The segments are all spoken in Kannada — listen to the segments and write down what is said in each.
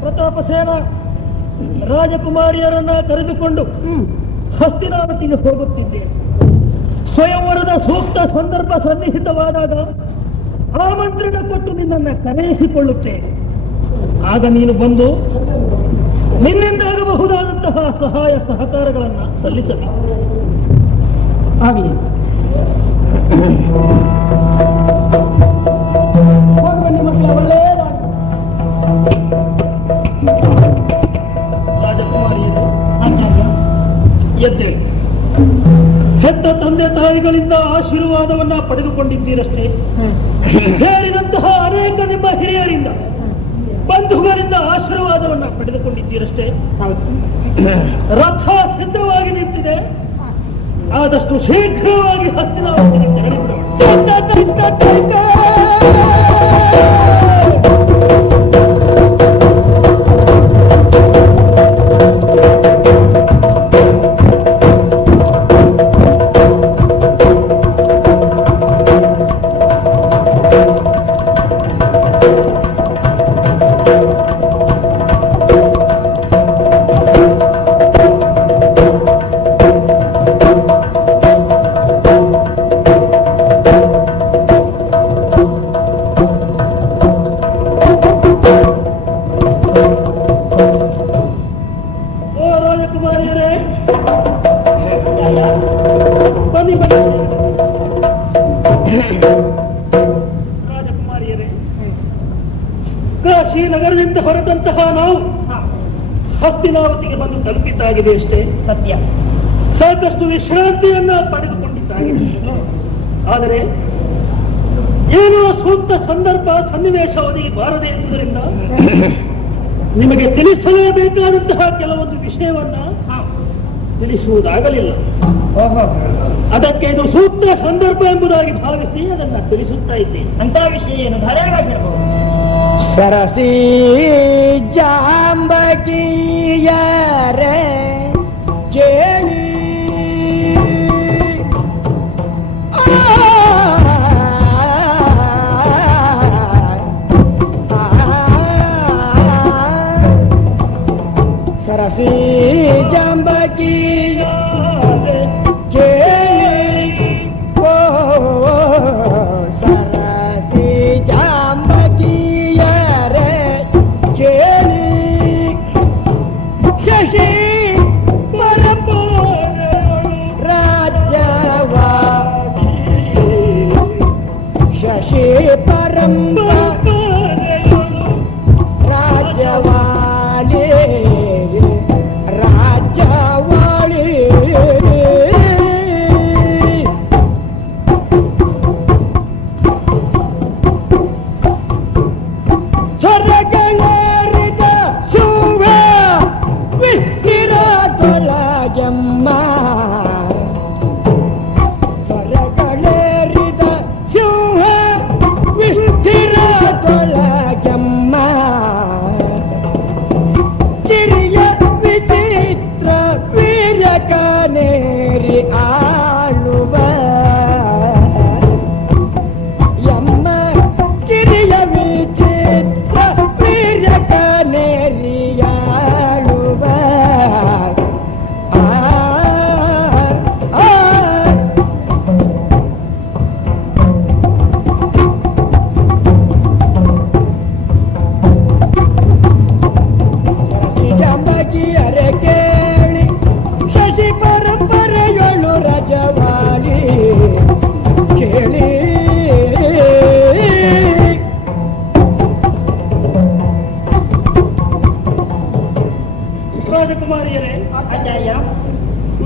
ಪ್ರತಾಪಸೇನ ರಾಜಕುಮಾರಿಯರನ್ನ ಕರೆದುಕೊಂಡು ಹಸ್ತಿನಾವತಿಗೆ ಹೋಗುತ್ತಿದ್ದೆ. ಸ್ವಯಂವರದ ಸೂಕ್ತ ಸಂದರ್ಭ ಸನ್ನಿಹಿತವಾದಾಗ ಆಮಂತ್ರಣ ಕೊಟ್ಟು ನಿನ್ನನ್ನು ಕರೆಯಿಸಿಕೊಳ್ಳುತ್ತೇನೆ. ಆಗ ನೀನು ಬಂದು ನಿನ್ನಿಂದಾಗಬಹುದಾದಂತಹ ಸಹಾಯ ಸಹಕಾರಗಳನ್ನು ಸಲ್ಲಿಸಬೇಕು. ಆಗಲಿ. ಬನ್ನಿ ಮಕ್ಕಳ, ಒಳ್ಳೆಯದಾಗಿ. ರಾಜಕುಮಾರಿಯರು ಎದ್ದೆ ಹೆತ್ತ ತಂದೆ ತಾಯಿಗಳಿಂದ ಆಶೀರ್ವಾದವನ್ನ ಪಡೆದುಕೊಂಡಿದ್ದೀರಷ್ಟೇ. ಹೇಳಿದಂತಹ ಅನೇಕ ನಿಮ್ಮ ಹಿರಿಯರಿಂದ ಬಂಧುಗಳಿಂದ ಆಶೀರ್ವಾದವನ್ನ ಪಡೆದುಕೊಂಡಿದ್ದೀರಷ್ಟೇ. ರಥ ಸಿದ್ಧವಾಗಿ ನಿಂತಿದೆ. ಆದಷ್ಟು ಶೀಘ್ರವಾಗಿ ಹಸ್ತಿನಾವತಿಗೆ ತೆರಳಿಬಿಡೋಣ. ರಾಜಕುಮಾರಿಯರೇ, ಕಾಶಿ ನಗರದಿಂದ ಹೊರಟಂತಹ ನಾವು ಹಸ್ತಿನಾವತಿಗೆ ಬಂದು ತಲುಪಿದ್ದಾಗಿದೆ ಅಷ್ಟೇ. ಸತ್ಯ, ಸಾಕಷ್ಟು ವಿಶ್ರಾಂತಿಯನ್ನ ಪಡೆದುಕೊಂಡಿದ್ದಾಗಿದೆ. ಆದರೆ ಏನೋ ಸೂಕ್ತ ಸಂದರ್ಭ ಸನ್ನಿವೇಶ ಒದಗಿ ಬಾರದೆ ಎಂಬುದರಿಂದ ನಿಮಗೆ ತಿಳಿಸಲೇಬೇಕಾದಂತಹ ಕೆಲವೊಂದು ವಿಷಯವನ್ನ ತಿಳಿಸುವುದಾಗಲಿಲ್ಲ. ಅದಕ್ಕೆ ಇದು ಸೂಕ್ತ ಸಂದರ್ಭ ಎಂಬುದಾಗಿ ಭಾವಿಸಿ ಅದನ್ನ ತಿಳಿಸುತ್ತಾ ಇದ್ದೇನೆ. ಅಂತ ವಿಷಯ ಏನು? ಧಾರಾಳವಾಗಿರಬಹುದು. ಸರಸಿ ಜಾಂಬಕಿಯರೆ ಕೇಳಿ ಸರಸಿ ಜಾಂಬಕಿಯ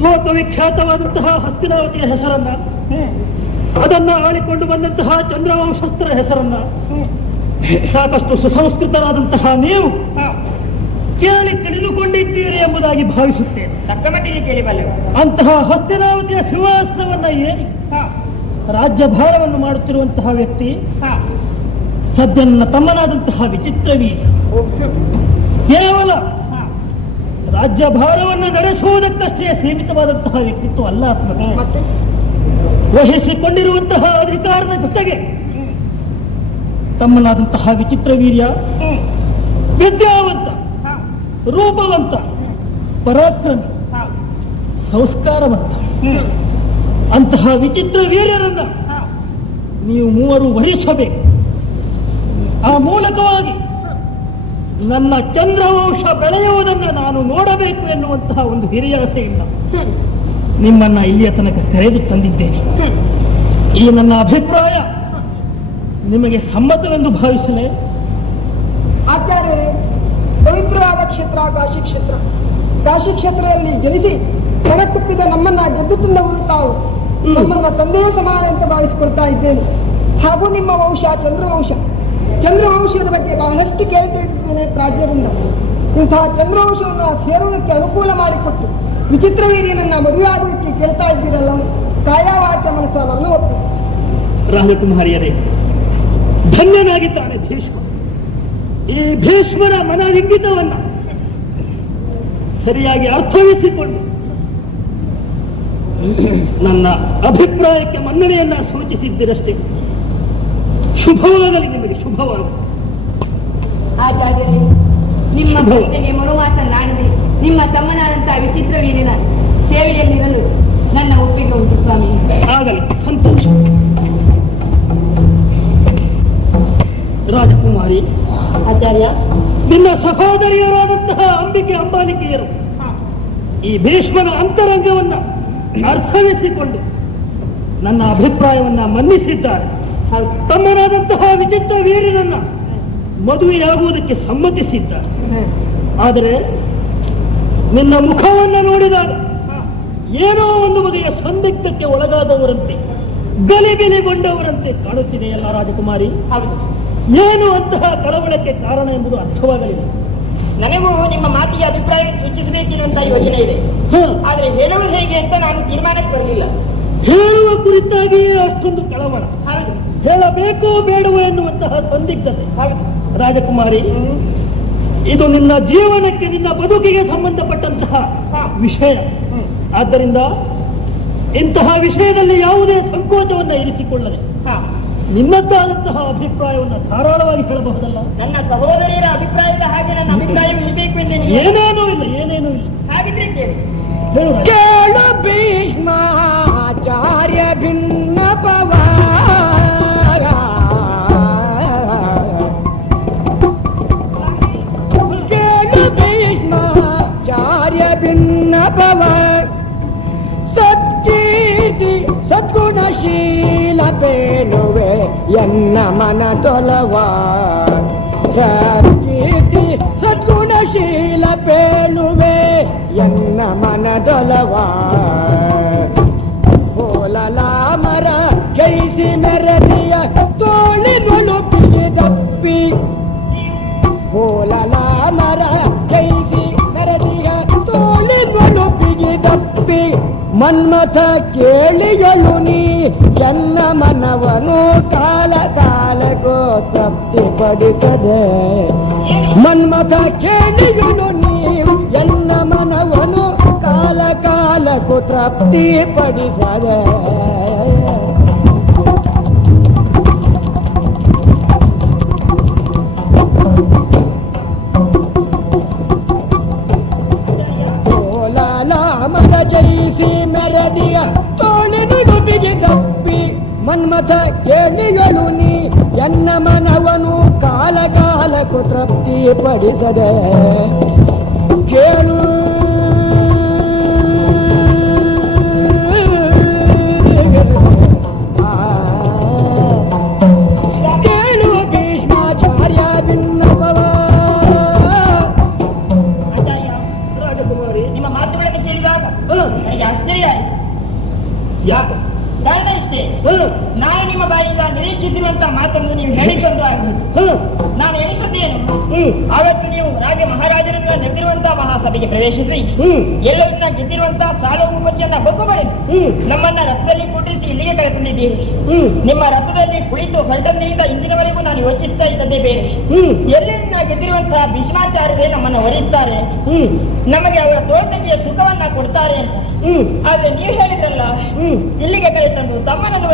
ಲೋಕವಿಖ್ಯಾತವಾದಂತಹ ಹಸ್ತಿನಾವತಿಯ ಹೆಸರನ್ನ, ಅದನ್ನ ಆಳಿಕೊಂಡು ಬಂದಂತಹ ಚಂದ್ರವಂಶಸ್ಥರ ಹೆಸರನ್ನ ಸಾಕಷ್ಟು ಸುಸಂಸ್ಕೃತರಾದಂತಹ ನೀವು ಕೇಳಿ ತಿಳಿದುಕೊಂಡಿದ್ದೀರಿ ಎಂಬುದಾಗಿ ಭಾವಿಸುತ್ತೇನೆ. ತಕ್ಕ ಮಟ್ಟಿಗೆ ಕೇಳಿಬಲ್ಲ. ಅಂತಹ ಹಸ್ತಿನಾವತಿಯ ಸಿಂಹಾಸನವನ್ನ ಏರಿ ರಾಜ್ಯಭಾರವನ್ನು ಮಾಡುತ್ತಿರುವಂತಹ ವ್ಯಕ್ತಿ ಸದ್ಯನ್ನ ತಮ್ಮನಾದಂತಹ ವಿಚಿತ್ರವೀರ. ಕೇವಲ ರಾಜ್ಯಭಾರವನ್ನು ನಡೆಸುವುದಕ್ಕಷ್ಟೇ ಸೀಮಿತವಾದಂತಹ ವ್ಯಕ್ತಿತ್ವ ಅಲ್ಲ. ವಹಿಸಿಕೊಂಡಿರುವಂತಹ ಅಧಿಕಾರದ ಜೊತೆಗೆ ತಮ್ಮನಾದಂತಹ ವಿಚಿತ್ರ ವೀರ್ಯ, ವಿದ್ಯಾವಂತ, ರೂಪವಂತ, ಪರಾಕ್ರಮಿ, ಸಂಸ್ಕಾರವಂತ ಅಂತಹ ವಿಚಿತ್ರ ವೀರ್ಯರನ್ನ ನೀವು ಮೂವರು ವಹಿಸಬೇಕು. ಆ ಮೂಲಕವಾಗಿ ನನ್ನ ಚಂದ್ರವಂಶ ಬೆಳೆಯುವುದನ್ನು ನಾನು ನೋಡಬೇಕು ಎನ್ನುವಂತಹ ಒಂದು ಹಿರಿಯಾಸೆಯಿಂದ ನಿಮ್ಮನ್ನ ಇಲ್ಲಿಯ ತನಕ ಕರೆದು ತಂದಿದ್ದೇನೆ. ಈ ನನ್ನ ಅಭಿಪ್ರಾಯ ನಿಮಗೆ ಸಮ್ಮತವೆಂದು ಭಾವಿಸಲೇ? ಆಚಾರ್ಯರೇ, ಪವಿತ್ರವಾದ ಕ್ಷೇತ್ರ ಕಾಶಿ ಕ್ಷೇತ್ರ. ಕಾಶಿ ಕ್ಷೇತ್ರದಲ್ಲಿ ಜನಿಸಿ ಕಣಕುಪ್ಪಿದ ನಮ್ಮನ್ನ ಗೆದ್ದು ತಂದವರು ತಾವು. ನಮ್ಮನ್ನ ತಂದೆಯೇ ಸಮಾನ ಅಂತ ಭಾವಿಸಿಕೊಳ್ತಾ ಇದ್ದೇನೆ. ಹಾಗೂ ನಿಮ್ಮ ವಂಶ ಚಂದ್ರವಂಶ. ಚಂದ್ರವಂಶದ ಬಗ್ಗೆ ಬಹಳಷ್ಟು ಕೇಳಿದ್ದೇನೆ ಪ್ರಾಜ್ಞರಿಂದ. ಇಂತಹ ಚಂದ್ರವಂಶವನ್ನು ಸೇರುವುದಕ್ಕೆ ಅನುಕೂಲ ಮಾಡಿಕೊಟ್ಟು ವಿಚಿತ್ರ ವೀರ್ಯನನ್ನ ಮದುವೆ ಆಗೋದಕ್ಕೆ ಕೇಳ್ತಾ ಇದ್ದೀರಲ್ಲ, ಕಾಯವಾಚ ಮನಸ್ಸ ನನ್ನ ಒಪ್ಪು. ರಾಜಕುಮಾರಿಯರೇ, ಧನ್ಯನಾಗಿದ್ದಾನೆ ಭೀಷ್ಮ. ಈ ಭೀಷ್ಮರ ಮನ ಇಂಗಿತವನ್ನ ಸರಿಯಾಗಿ ಅರ್ಥೈಸಿಕೊಂಡು ನನ್ನ ಅಭಿಪ್ರಾಯಕ್ಕೆ ಮನ್ನಣೆಯನ್ನ ಸೂಚಿಸಿದ್ದಿರಷ್ಟೇ. ಶುಭವಾಗಲಿ ನಿಮಗೆ, ಶುಭವಾಗಲಿ. ಆಚಾರ್ಯರೇ, ನಿಮ್ಮ ಭಕ್ತಿಗೆ ಮರುಮಾತನಾಡದೆ ನಿಮ್ಮ ತಮ್ಮನಾದಂತಹ ವಿಚಿತ್ರ ವೀರ್ಯನ ಸೇವೆಯಲ್ಲಿರಲು ನನ್ನ ಒಪ್ಪಿಗೆ ಉಂಟು ಸ್ವಾಮಿ. ಆಗಲಿ, ಸಂತೋಷ. ರಾಜಕುಮಾರಿ, ಆಚಾರ್ಯ, ನಿನ್ನ ಸಹೋದರಿಯರಾದಂತಹ ಅಂಬಿಕೆ ಅಂಬಾಲಿಕೆಯರು ಈ ಭೀಷ್ಮನ ಅಂತರಂಗವನ್ನ ಅರ್ಥೈಸಿಕೊಂಡು ನನ್ನ ಅಭಿಪ್ರಾಯವನ್ನ ಮನ್ನಿಸಿದ್ದಾರೆ. ತಮ್ಮನಾದಂತಹ ವಿಚಿತ್ರ ವೀರ್ಯನನ್ನ ಮದುವೆಯಾಗುವುದಕ್ಕೆ ಸಮ್ಮತಿಸಿದ್ದಾರೆ. ಆದರೆ ನಿನ್ನ ಮುಖವನ್ನು ನೋಡಿದಾಗ ಏನೋ ಒಂದು ಬಗೆಯ ಸಂದಿಗ್ಧಕ್ಕೆ ಒಳಗಾದವರಂತೆ, ಗಲಿಬಿಲಿಗೊಂಡವರಂತೆ ಕಾಣುತ್ತಿದೆಯಲ್ಲ ರಾಜಕುಮಾರಿ? ಏನು ಅಂತಹ ಕಳವಳಕ್ಕೆ ಕಾರಣ ಎಂಬುದು ಅರ್ಥವಾಗಲಿದೆ. ನನಗೂ ನಿಮ್ಮ ಮಾತಿಗೆ ಅಭಿಪ್ರಾಯ ಸೂಚಿಸಬೇಕಿರುವಂತ ಯೋಚನೆ ಇದೆ. ಆದ್ರೆ ಹೇಳುವುದು ಹೇಗೆ ಅಂತ ನಾನು ತೀರ್ಮಾನಕ್ಕೆ ಬರಲಿಲ್ಲ. ಹೇಳುವ ಕುರಿತಾಗಿಯೇ ಅಷ್ಟೊಂದು ಕಳವಳ, ಹೇಳಬೇಕೋ ಬೇಡವೋ ಎನ್ನುವಂತಹ ಸಂದಿಗ್ಧತೆ. ರಾಜಕುಮಾರಿ, ಇದು ನಿನ್ನ ಜೀವನಕ್ಕೆ, ನಿನ್ನ ಬದುಕಿಗೆ ಸಂಬಂಧಪಟ್ಟಂತಹ ವಿಷಯ. ಆದ್ದರಿಂದ ಇಂತಹ ವಿಷಯದಲ್ಲಿ ಯಾವುದೇ ಸಂಕೋಚವನ್ನ ಇರಿಸಿಕೊಳ್ಳದೆ ನಿನ್ನದ್ದಾದಂತಹ ಅಭಿಪ್ರಾಯವನ್ನು ಧಾರಾಳವಾಗಿ ಹೇಳಬಹುದಲ್ಲ. ನನ್ನ ಸಹೋದರಿಯರ ಅಭಿಪ್ರಾಯದ ಹಾಗೆ ನನ್ನ ಅಭಿಪ್ರಾಯ ಇರಬೇಕು ಎಂದು ಏನೇನೂ ಇಲ್ಲ, ಏನೇನೂ ಇಲ್ಲ. ಹಾಗಿದ್ರೆ ಕೇಳಿ. ಕೇಳು ಭೀಷ್ಮಾಚಾರ್ಯ ಭಿನ್ನ ಪವ ಕೇಳು ಭೀಷ್ಮಾಚಾರ್ಯ ಭಿನ್ನ ಪವ ಸತ್ಕೀರ್ತಿ ಸದ್ಗುಣಶೀಲ ಬೇನುವೆ ಎನ್ನ ಮನ ತೊಲವ. ಸತ್ಕೀರ್ತಿ ಸದ್ಗುಣಶೀಲ ಬೇನುವೆ ಎನ್ನ ಮನದೊಲವ. ಹೋಲಲಾಮರ ಜಯಿಸಿ ಮೆರದಿಯ ತೋಳಿಗಳು ಬಿಗಿದಪ್ಪಿ. ಹೋಲಲಾಮರ ಜಯಿಸಿ ಮೆರದಿಯ ತೋಳಿಗಳು ಬಿಗಿದಪ್ಪಿ. ಮನ್ಮಥ ಕೇಳಿಗಳು ನೀ ಎನ್ನ ಮನವನು ಕಾಲ ಕಾಲಕ್ಕೂ ತೃಪ್ತಿಪಡಿಸದೆ. ಮನ್ಮಥ ಕೇಳಿಗಳು ನೀವು ಎನ್ನ ಮನವನು ಕಾಲ ಕಾಲಕ್ಕೂ ತೃಪ್ತಿಪಡಿಸದೆ. ಮರ ಜಯಿಸಿ ಮೆರದಿಯ ತೋಳಿನುಡು ಬಿಗಿದಪ್ಪಿ. ಮನ್ಮಥ ಕೇಳಿಗಳು ನೀ ಎನ್ನ ಮನವನು ಕಾಲ ಕಾಲಕ್ಕೂ ತೃಪ್ತಿಪಡಿಸದೆ. ಕೇಳು ಕೇಳು ಭೀಷ್ಮಾಚಾರ್ಯ ಭಿನ್ನಪವ. ರಾಜಕುಮಾರಿ, ನಿಮ್ಮ ಮಾತುಗಳನ್ನು ಕೇಳಿದಾಗ ನನಗೆ ಆಶ್ಚರ್ಯ ಆಯಿತು. ಯಾಕೆ? ಕಾರಣ ಇಷ್ಟೇ, ನಾನು ನಿಮ್ಮ ಬಾಯಿಂದ ನಿರೀಕ್ಷಿಸಿರುವಂತಹ ಮಾತನ್ನು ನೀವು ಹೇಳಿಕೊಂಡು ಆಗಬಹುದು. ನಾನು ಎಣಿಸುತ್ತೇನೆ, ಆವತ್ತು ನೀವು ರಾಜ ಮಹಾರಾಜರನ್ನ ಎಲ್ಲವನ್ನ ನೆರೆದಿರುವಂತಹ ಮಹಾಸಭೆಗೆ ಪ್ರವೇಶಿಸಿ ಎಲ್ಲವನ್ನ ಗೆದ್ದಿರುವಂತಹ ಸಾಲ ಉಪತಿಯನ್ನ ಬೊಕ್ಕು ಮಾಡಿ ನಮ್ಮನ್ನ ರಥದಲ್ಲಿ ಕೂಡಿಸಿ ಇಲ್ಲಿಗೆ ಕರೆತಂದಿದ್ದೀರಿ. ನಿಮ್ಮ ರಥದಲ್ಲಿ ಕುಳಿತು ಹೊರಟಂದಿನಿಂದ ಇಂದಿನವರೆಗೂ ನಾನು ಯೋಚಿಸ್ತಾ ಇದ್ದದ್ದೇ ಬೇರೆ. ಎಲ್ಲಿಂದ ಗೆದ್ದಿರುವಂತಹ ಭೀಷ್ಮಾಚಾರ್ಯರೇ ನಮ್ಮನ್ನ ಹೊರಿಸ್ತಾರೆ, ನಮಗೆ ಅವರ ತೋಟಕ್ಕೆ ಸುಖವನ್ನ ಕೊಡ್ತಾರೆ ಅಂತ. ಆದ್ರೆ ನೀವು ಹೇಳಿದ್ರಲ್ಲ ಇಲ್ಲಿಗೆ ಕರೆತಂದು ತಮ್ಮನನ್ನು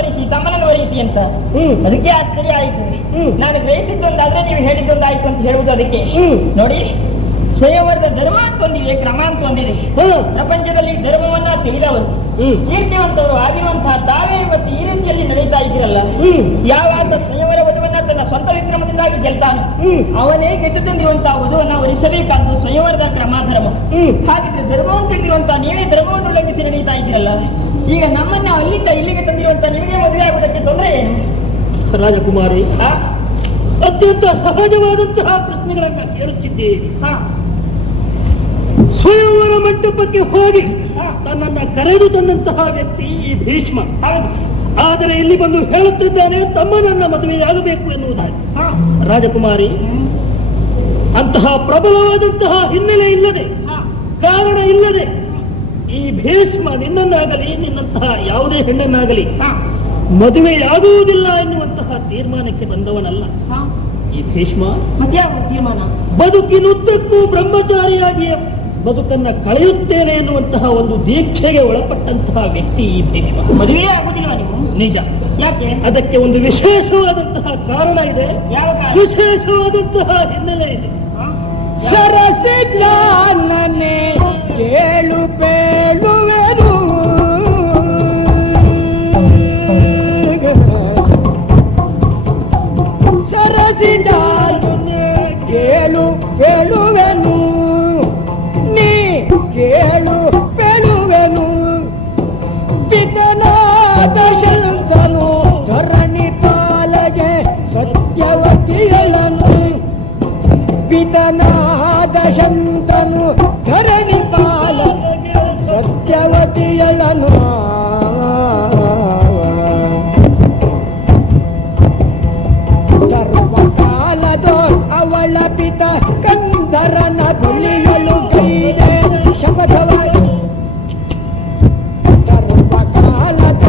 ವರಿಸಿ ಅಂತ. ಅದಕ್ಕೆ ಆಶ್ಚರ್ಯ ಆಯ್ತು. ನಾನು ಗ್ರಹಿಸಿದ್ದೊಂದಾದ್ರೆ ನೀವು ಹೇಳಿದ್ದೊಂದಾಯ್ತು ಅಂತ ಹೇಳುವುದು ಅದಕ್ಕೆ. ನೋಡಿ, ಸ್ವಯಂವರದ ಧರ್ಮ ಅಂತ ಒಂದಿದೆ, ಕ್ರಮ ಅಂತ ಒಂದಿದೆ. ಪ್ರಪಂಚದಲ್ಲಿ ಧರ್ಮವನ್ನ ತಿಳಿದವರು ಕೀರ್ತಿವಂತವರು ಆಗಿರುವಂತಹ ತಾವೇ ಇವತ್ತು ಈ ರೀತಿಯಲ್ಲಿ ನಡೀತಾ ಇದ್ದೀರಲ್ಲ. ಯಾವಾಗ ಸ್ವಯಂವರ ವಧುವನ್ನ ತನ್ನ ಸ್ವಂತ ವಿಕ್ರಮದಿಂದಾಗಿ ಗೆಲ್ತಾನೆ ಅವನೇ ಗೆದ್ದು ತಂದಿರುವಂತಹ ವಧುವನ್ನ ವರಿಸಬೇಕಾದ್ದು ಸ್ವಯಂವರದ ಕ್ರಮ ಧರ್ಮ. ಹಾಗಿದ್ರೆ ಧರ್ಮವನ್ನು ತಿಳಿದಿರುವಂತಹ ನೀವೇ ಧರ್ಮವನ್ನು ಉಲ್ಲಂಘಿಸಿ ನಡೀತಾ ಇದ್ದೀರಲ್ಲ. ಈಗ ನಮ್ಮನ್ನ ಅಲ್ಲಿಂದ ಇಲ್ಲಿಗೆ ತಂದಿರುವಂತ ನಿಮಗೆ ಮದುವೆ ಆಗುವುದಕ್ಕೆ ತೊಂದರೆ ಏನು? ರಾಜಕುಮಾರಿ, ಅತ್ಯಂತ ಸಹಜವಾದಂತಹ ಪ್ರಶ್ನೆಗಳನ್ನ ಕೇಳುತ್ತಿದ್ದೇವೆ. ಸ್ವಯಂವರ ಮಂಟಪಕ್ಕೆ ಹೋಗಿ ತನ್ನನ್ನ ಕರೆದು ತಂದಂತಹ ವ್ಯಕ್ತಿ ಈ ಭೀಷ್ಮ. ಆದರೆ ಇಲ್ಲಿ ಬಂದು ಹೇಳುತ್ತಿದ್ದಾನೆ ತಮ್ಮನನ್ನ ಮದುವೆಯಾಗಬೇಕು ಎನ್ನುವುದಾಗಿ. ರಾಜಕುಮಾರಿ, ಅಂತಹ ಪ್ರಬಲವಾದಂತಹ ಹಿನ್ನೆಲೆ ಇಲ್ಲದೆ, ಕಾರಣ ಇಲ್ಲದೆ ಈ ಭೀಷ್ಮ ನಿನ್ನನ್ನಾಗಲಿ ನಿನ್ನಂತಹ ಯಾವುದೇ ಹೆಣ್ಣನ್ನಾಗಲಿ ಮದುವೆಯಾಗುವುದಿಲ್ಲ ಎನ್ನುವಂತಹ ತೀರ್ಮಾನಕ್ಕೆ ಬಂದವನಲ್ಲ ಈ ಭೀಷ್ಮ. ತೀರ್ಮಾನ ಬದುಕಿನುದ್ದಕ್ಕೂ ಬ್ರಹ್ಮಚಾರಿಯಾಗಿಯೇ ಬದುಕನ್ನ ಕಳೆಯುತ್ತೇನೆ ಎನ್ನುವಂತಹ ಒಂದು ದೀಕ್ಷೆಗೆ ಒಳಪಟ್ಟಂತಹ ವ್ಯಕ್ತಿ ಈ ಭೀಷ್ಮ. ಮದುವೆ ಆಗುದಿಲ್ಲ ನೀವು? ನಿಜ. ಯಾಕೆ? ಅದಕ್ಕೆ ಒಂದು ವಿಶೇಷವಾದಂತಹ ಕಾರಣ ಇದೆ, ಯಾವ ವಿಶೇಷವಾದಂತಹ ಹಿನ್ನೆಲೆ ಇದೆ. ಸರಸಿದ್ದಾನನೆ ಕೇಳು ಬೇಡುವೆನು, ಸರಸಿದ್ದಾನನೆ ಕೇಳು ಬೇಡುವೆನು, ನೀ ಕೇಳು ಬೇಡುವೆನು. ಪಿತನಾದ ಶಂತನು ಧರಣಿ ಪಾಲಗೆ ಸತ್ಯವತಿಯಳನು, ಪಿತನಾದ ಶಂತನು ಧರಣಿ ಪಾಲ ಸತ್ಯವತಿಯಳನು. ಸರ್ವಕಾಲದ ಅವಳ ಪಿತ ಕಂದರನ ಬಲಿಗಳು ಕೈದೆ ಶಪಥವಾಗಿ. ಸರ್ವಕಾಲದ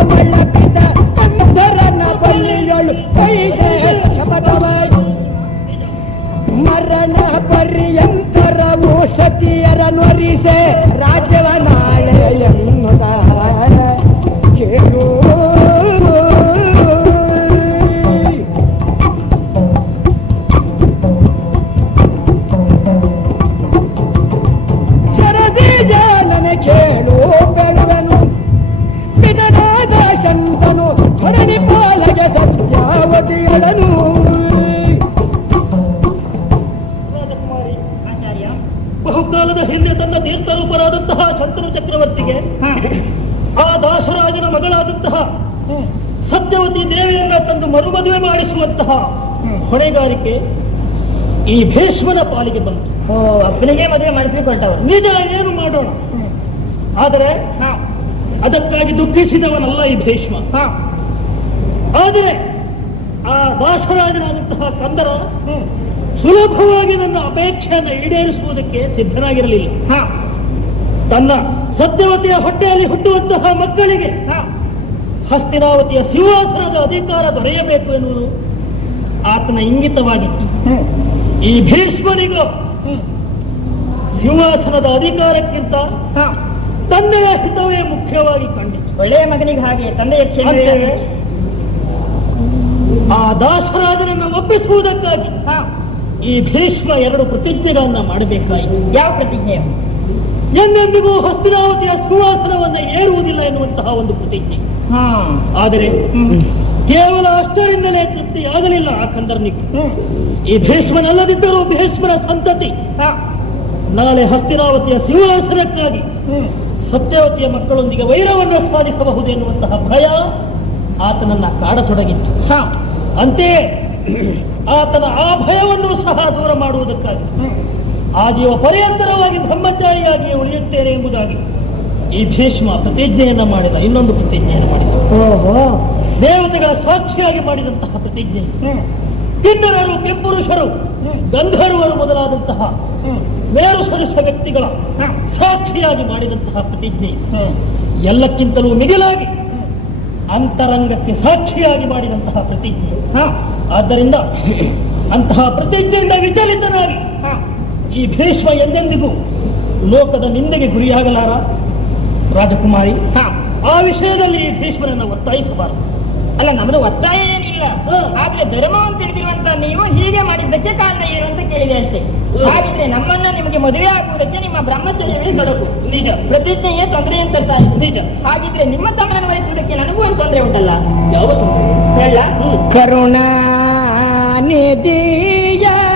ಅವಳ ಪಿತ ಕಂದರನ ಬಲಿಗಳು ಕೈದೆ ಶಪಥವಾಗಿ. ಮರಣ ಪರ್ಯಂತರವು ಸತಿಯರನ್ನು ಅರಿಸೆ ರಾಜ್ಯವ ನಾಳೆ ಎನ್ನುತ್ತ ಕೇಳು. ಸರದಿ ಜನನೆ ಕೇಳು ಬೇಡುವೆನು, ಪಿತನಾದ ಶಂತನು ಧರಣಿ ಪಾಲಗೆ ಸತ್ಯಾವತಿಯಳನು. ಬಹುಕಾಲದ ಹಿಂದೆ ತನ್ನ ತೀರ್ಥರೂಪರಾದಂತಹ ಶಂತನು ಚಕ್ರವರ್ತಿಗೆ ಆ ದಾಸರಾಜನ ಮಗಳಾದಂತಹ ಸತ್ಯವತಿ ದೇವಿಯನ್ನ ತಂದು ಮರುಮದುವೆ ಮಾಡಿಸುವಂತಹ ಹೊಣೆಗಾರಿಕೆ ಈ ಭೀಷ್ಮನ ಪಾಲಿಗೆ ಬಂತು. ಅಪ್ಪನಿಗೆ ಮದುವೆ ಮಾಡಿಸಿಕೊಟ್ಟವರು. ನಿಜ, ಏನು ಮಾಡೋಣ. ಆದರೆ ಅದಕ್ಕಾಗಿ ದುಃಖಿಸಿದವನಲ್ಲ ಈ ಭೀಷ್ಮ. ಆದರೆ ಆ ದಾಸರಾಜನಾದಂತಹ ಕಂದರ ಸುಲಭವಾಗಿ ನನ್ನ ಅಪೇಕ್ಷೆಯನ್ನು ಈಡೇರಿಸುವುದಕ್ಕೆ ಸಿದ್ಧನಾಗಿರಲಿಲ್ಲ. ತನ್ನ ಸತ್ಯವತಿಯ ಹೊಟ್ಟೆಯಲ್ಲಿ ಹುಟ್ಟುವಂತಹ ಮಕ್ಕಳಿಗೆ ಹಸ್ತಿನಾವತಿಯ ಸಿಂಹಾಸನದ ಅಧಿಕಾರ ದೊರೆಯಬೇಕು ಎನ್ನುವುದು ಆತನ ಇಂಗಿತವಾಗಿತ್ತು. ಈ ಭೀಷ್ಮನಿಗೂ ಸಿಂಹಾಸನದ ಅಧಿಕಾರಕ್ಕಿಂತ ತಂದೆಯ ಹಿತವೇ ಮುಖ್ಯವಾಗಿ ಕಂಡಿತು. ಒಳ್ಳೆಯ ಮಗನಿಗೆ ಹಾಗೆ ತಂದೆಯ ಕ್ಷೇತ್ರ. ಆ ದಾಸರಾಜನನ್ನು ಒಪ್ಪಿಸುವುದಕ್ಕಾಗಿ ಈ ಭೀಷ್ಮ ಎರಡು ಪ್ರತಿಜ್ಞೆಗಳನ್ನ ಮಾಡಬೇಕಾಯಿತು. ಯಾವ ಪ್ರತಿಜ್ಞೆ? ಎಂದೆಂದಿಗೂ ಹಸ್ತಿನಾವತಿಯ ಸಿಂಹಾಸನವನ್ನ ಏರುವುದಿಲ್ಲ ಎನ್ನುವಂತಹ ಒಂದು ಪ್ರತಿಜ್ಞೆ. ಆದರೆ ಕೇವಲ ಅಷ್ಟರಿಂದಲೇ ತೃಪ್ತಿಯಾಗಲಿಲ್ಲ ಆ ಕಂದರ್ನಿಗೆ. ಈ ಭೀಷ್ಮನಲ್ಲದಿದ್ದರೂ ಭೀಷ್ಮನ ಸಂತತಿ ನಾಳೆ ಹಸ್ತಿನಾವತಿಯ ಸಿಂಹಾಸನಕ್ಕಾಗಿ ಸತ್ಯವತಿಯ ಮಕ್ಕಳೊಂದಿಗೆ ವೈರವನ್ನು ಸಾಧಿಸಬಹುದು ಎನ್ನುವಂತಹ ಭಯ ಆತನನ್ನ ಕಾಡತೊಡಗಿತ್ತು. ಅಂತೆಯೇ ಆತನ ಆ ಭಯವನ್ನು ಸಹ ದೂರ ಮಾಡುವುದಕ್ಕಾಗಿ ಆಜೀವ ಪರ್ಯಂತರವಾಗಿ ಬ್ರಹ್ಮಚಾರಿಯಾಗಿಯೇ ಉಳಿಯುತ್ತೇನೆ ಎಂಬುದಾಗಿ ಈ ಭೀಷ್ಮ ಪ್ರತಿಜ್ಞೆಯನ್ನ ಮಾಡಿದ. ಇನ್ನೊಂದು ಪ್ರತಿಜ್ಞೆಯನ್ನು ಮಾಡಿದ, ದೇವತೆಗಳ ಸಾಕ್ಷಿಯಾಗಿ ಮಾಡಿದಂತಹ ಪ್ರತಿಜ್ಞೆ. ಕಿನ್ನರರು, ಕೆಂಪುರುಷರು, ಗಂಧರ್ವರು ಮೊದಲಾದಂತಹ ಮೇರು ಸದಸ್ಯ ವ್ಯಕ್ತಿಗಳ ಸಾಕ್ಷಿಯಾಗಿ ಮಾಡಿದಂತಹ ಪ್ರತಿಜ್ಞೆ, ಎಲ್ಲಕ್ಕಿಂತಲೂ ಮಿಗಿಲಾಗಿ ಅಂತರಂಗಕ್ಕೆ ಸಾಕ್ಷಿಯಾಗಿ ಮಾಡಿದಂತಹ ಪ್ರತಿಜ್ಞೆ. ಆದ್ದರಿಂದ ಅಂತಹ ಪ್ರತಿಜ್ಞೆಯಿಂದ ವಿಚಲಿತನಾಗಿ ಈ ಭೀಷ್ಮ ಎಂದೆಂದಿಗೂ ಲೋಕದ ನಿಂದೆಗೆ ಗುರಿಯಾಗಲಾರ. ರಾಜಕುಮಾರಿ, ಆ ವಿಷಯದಲ್ಲಿ ಈ ಭೀಷ್ಮನನ್ನು ಒತ್ತಾಯಿಸಬಾರದು. ಅಲ್ಲ, ನಮ್ಮದು ಒತ್ತಾಯ ಏನಿಲ್ಲ. ಆದ್ರೆ ಧರ್ಮವನ್ನು ತಿಳಿದಿರುವಂತ ನೀವು ಹೀಗೆ ಮಾಡಿದ್ದಕ್ಕೆ ಕಾರಣ ಏನು ಅಂತ ಕೇಳಿದೆ ಅಷ್ಟೇ. ಹಾಗಿದ್ರೆ ನಮ್ಮನ್ನ ನಿಮಗೆ ಮದುವೆ ಆಗುವುದಕ್ಕೆ ನಿಮ್ಮ ಬ್ರಹ್ಮಚರ್ಯವೇ ಸೊಡಕು. ನಿಜ. ಪ್ರತಿಜ್ಞೆಯೇ ತೊಂದರೆ ಅಂತ ನಿಜ. ಹಾಗಿದ್ರೆ ನಿಮ್ಮ ತಮ್ಮನನ್ನು ವಹಿಸುವುದಕ್ಕೆ ನನಗೂ ಒಂದು ತೊಂದರೆ ಉಂಟಲ್ಲ. ಯಾವ ತೊಂದರೆ? ಹೇಳ. ಕರುಣಾ ನಿಧಿಯವಧರಿಸು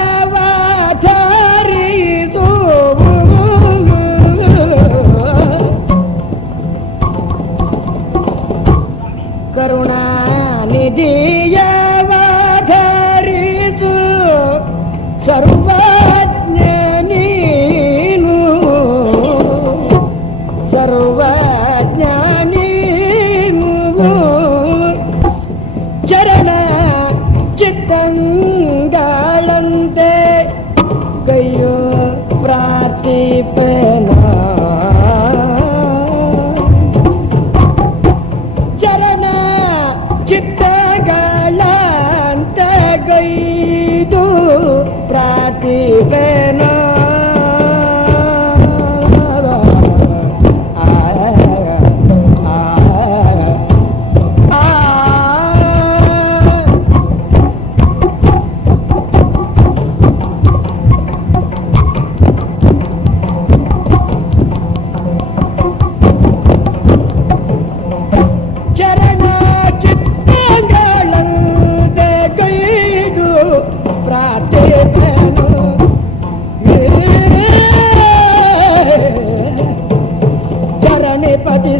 ಕರುಣಾ ನಿಧಿಯವಧರಿಸು ಸರ್ವಜ್ಞ ನೀನು ಸರ್ವಜ್ಞ ನೀನು ಚರಣ ಚಿತ್ತಂಗಳಂತೆ ಕೈಯೋ ಪ್ರಾರ್ಥಿಪನ ಚರಣ ಚಿತ್ತಗಳಂತೆ ಗೈದು ಪ್ರಾರ್ಥಿಪನ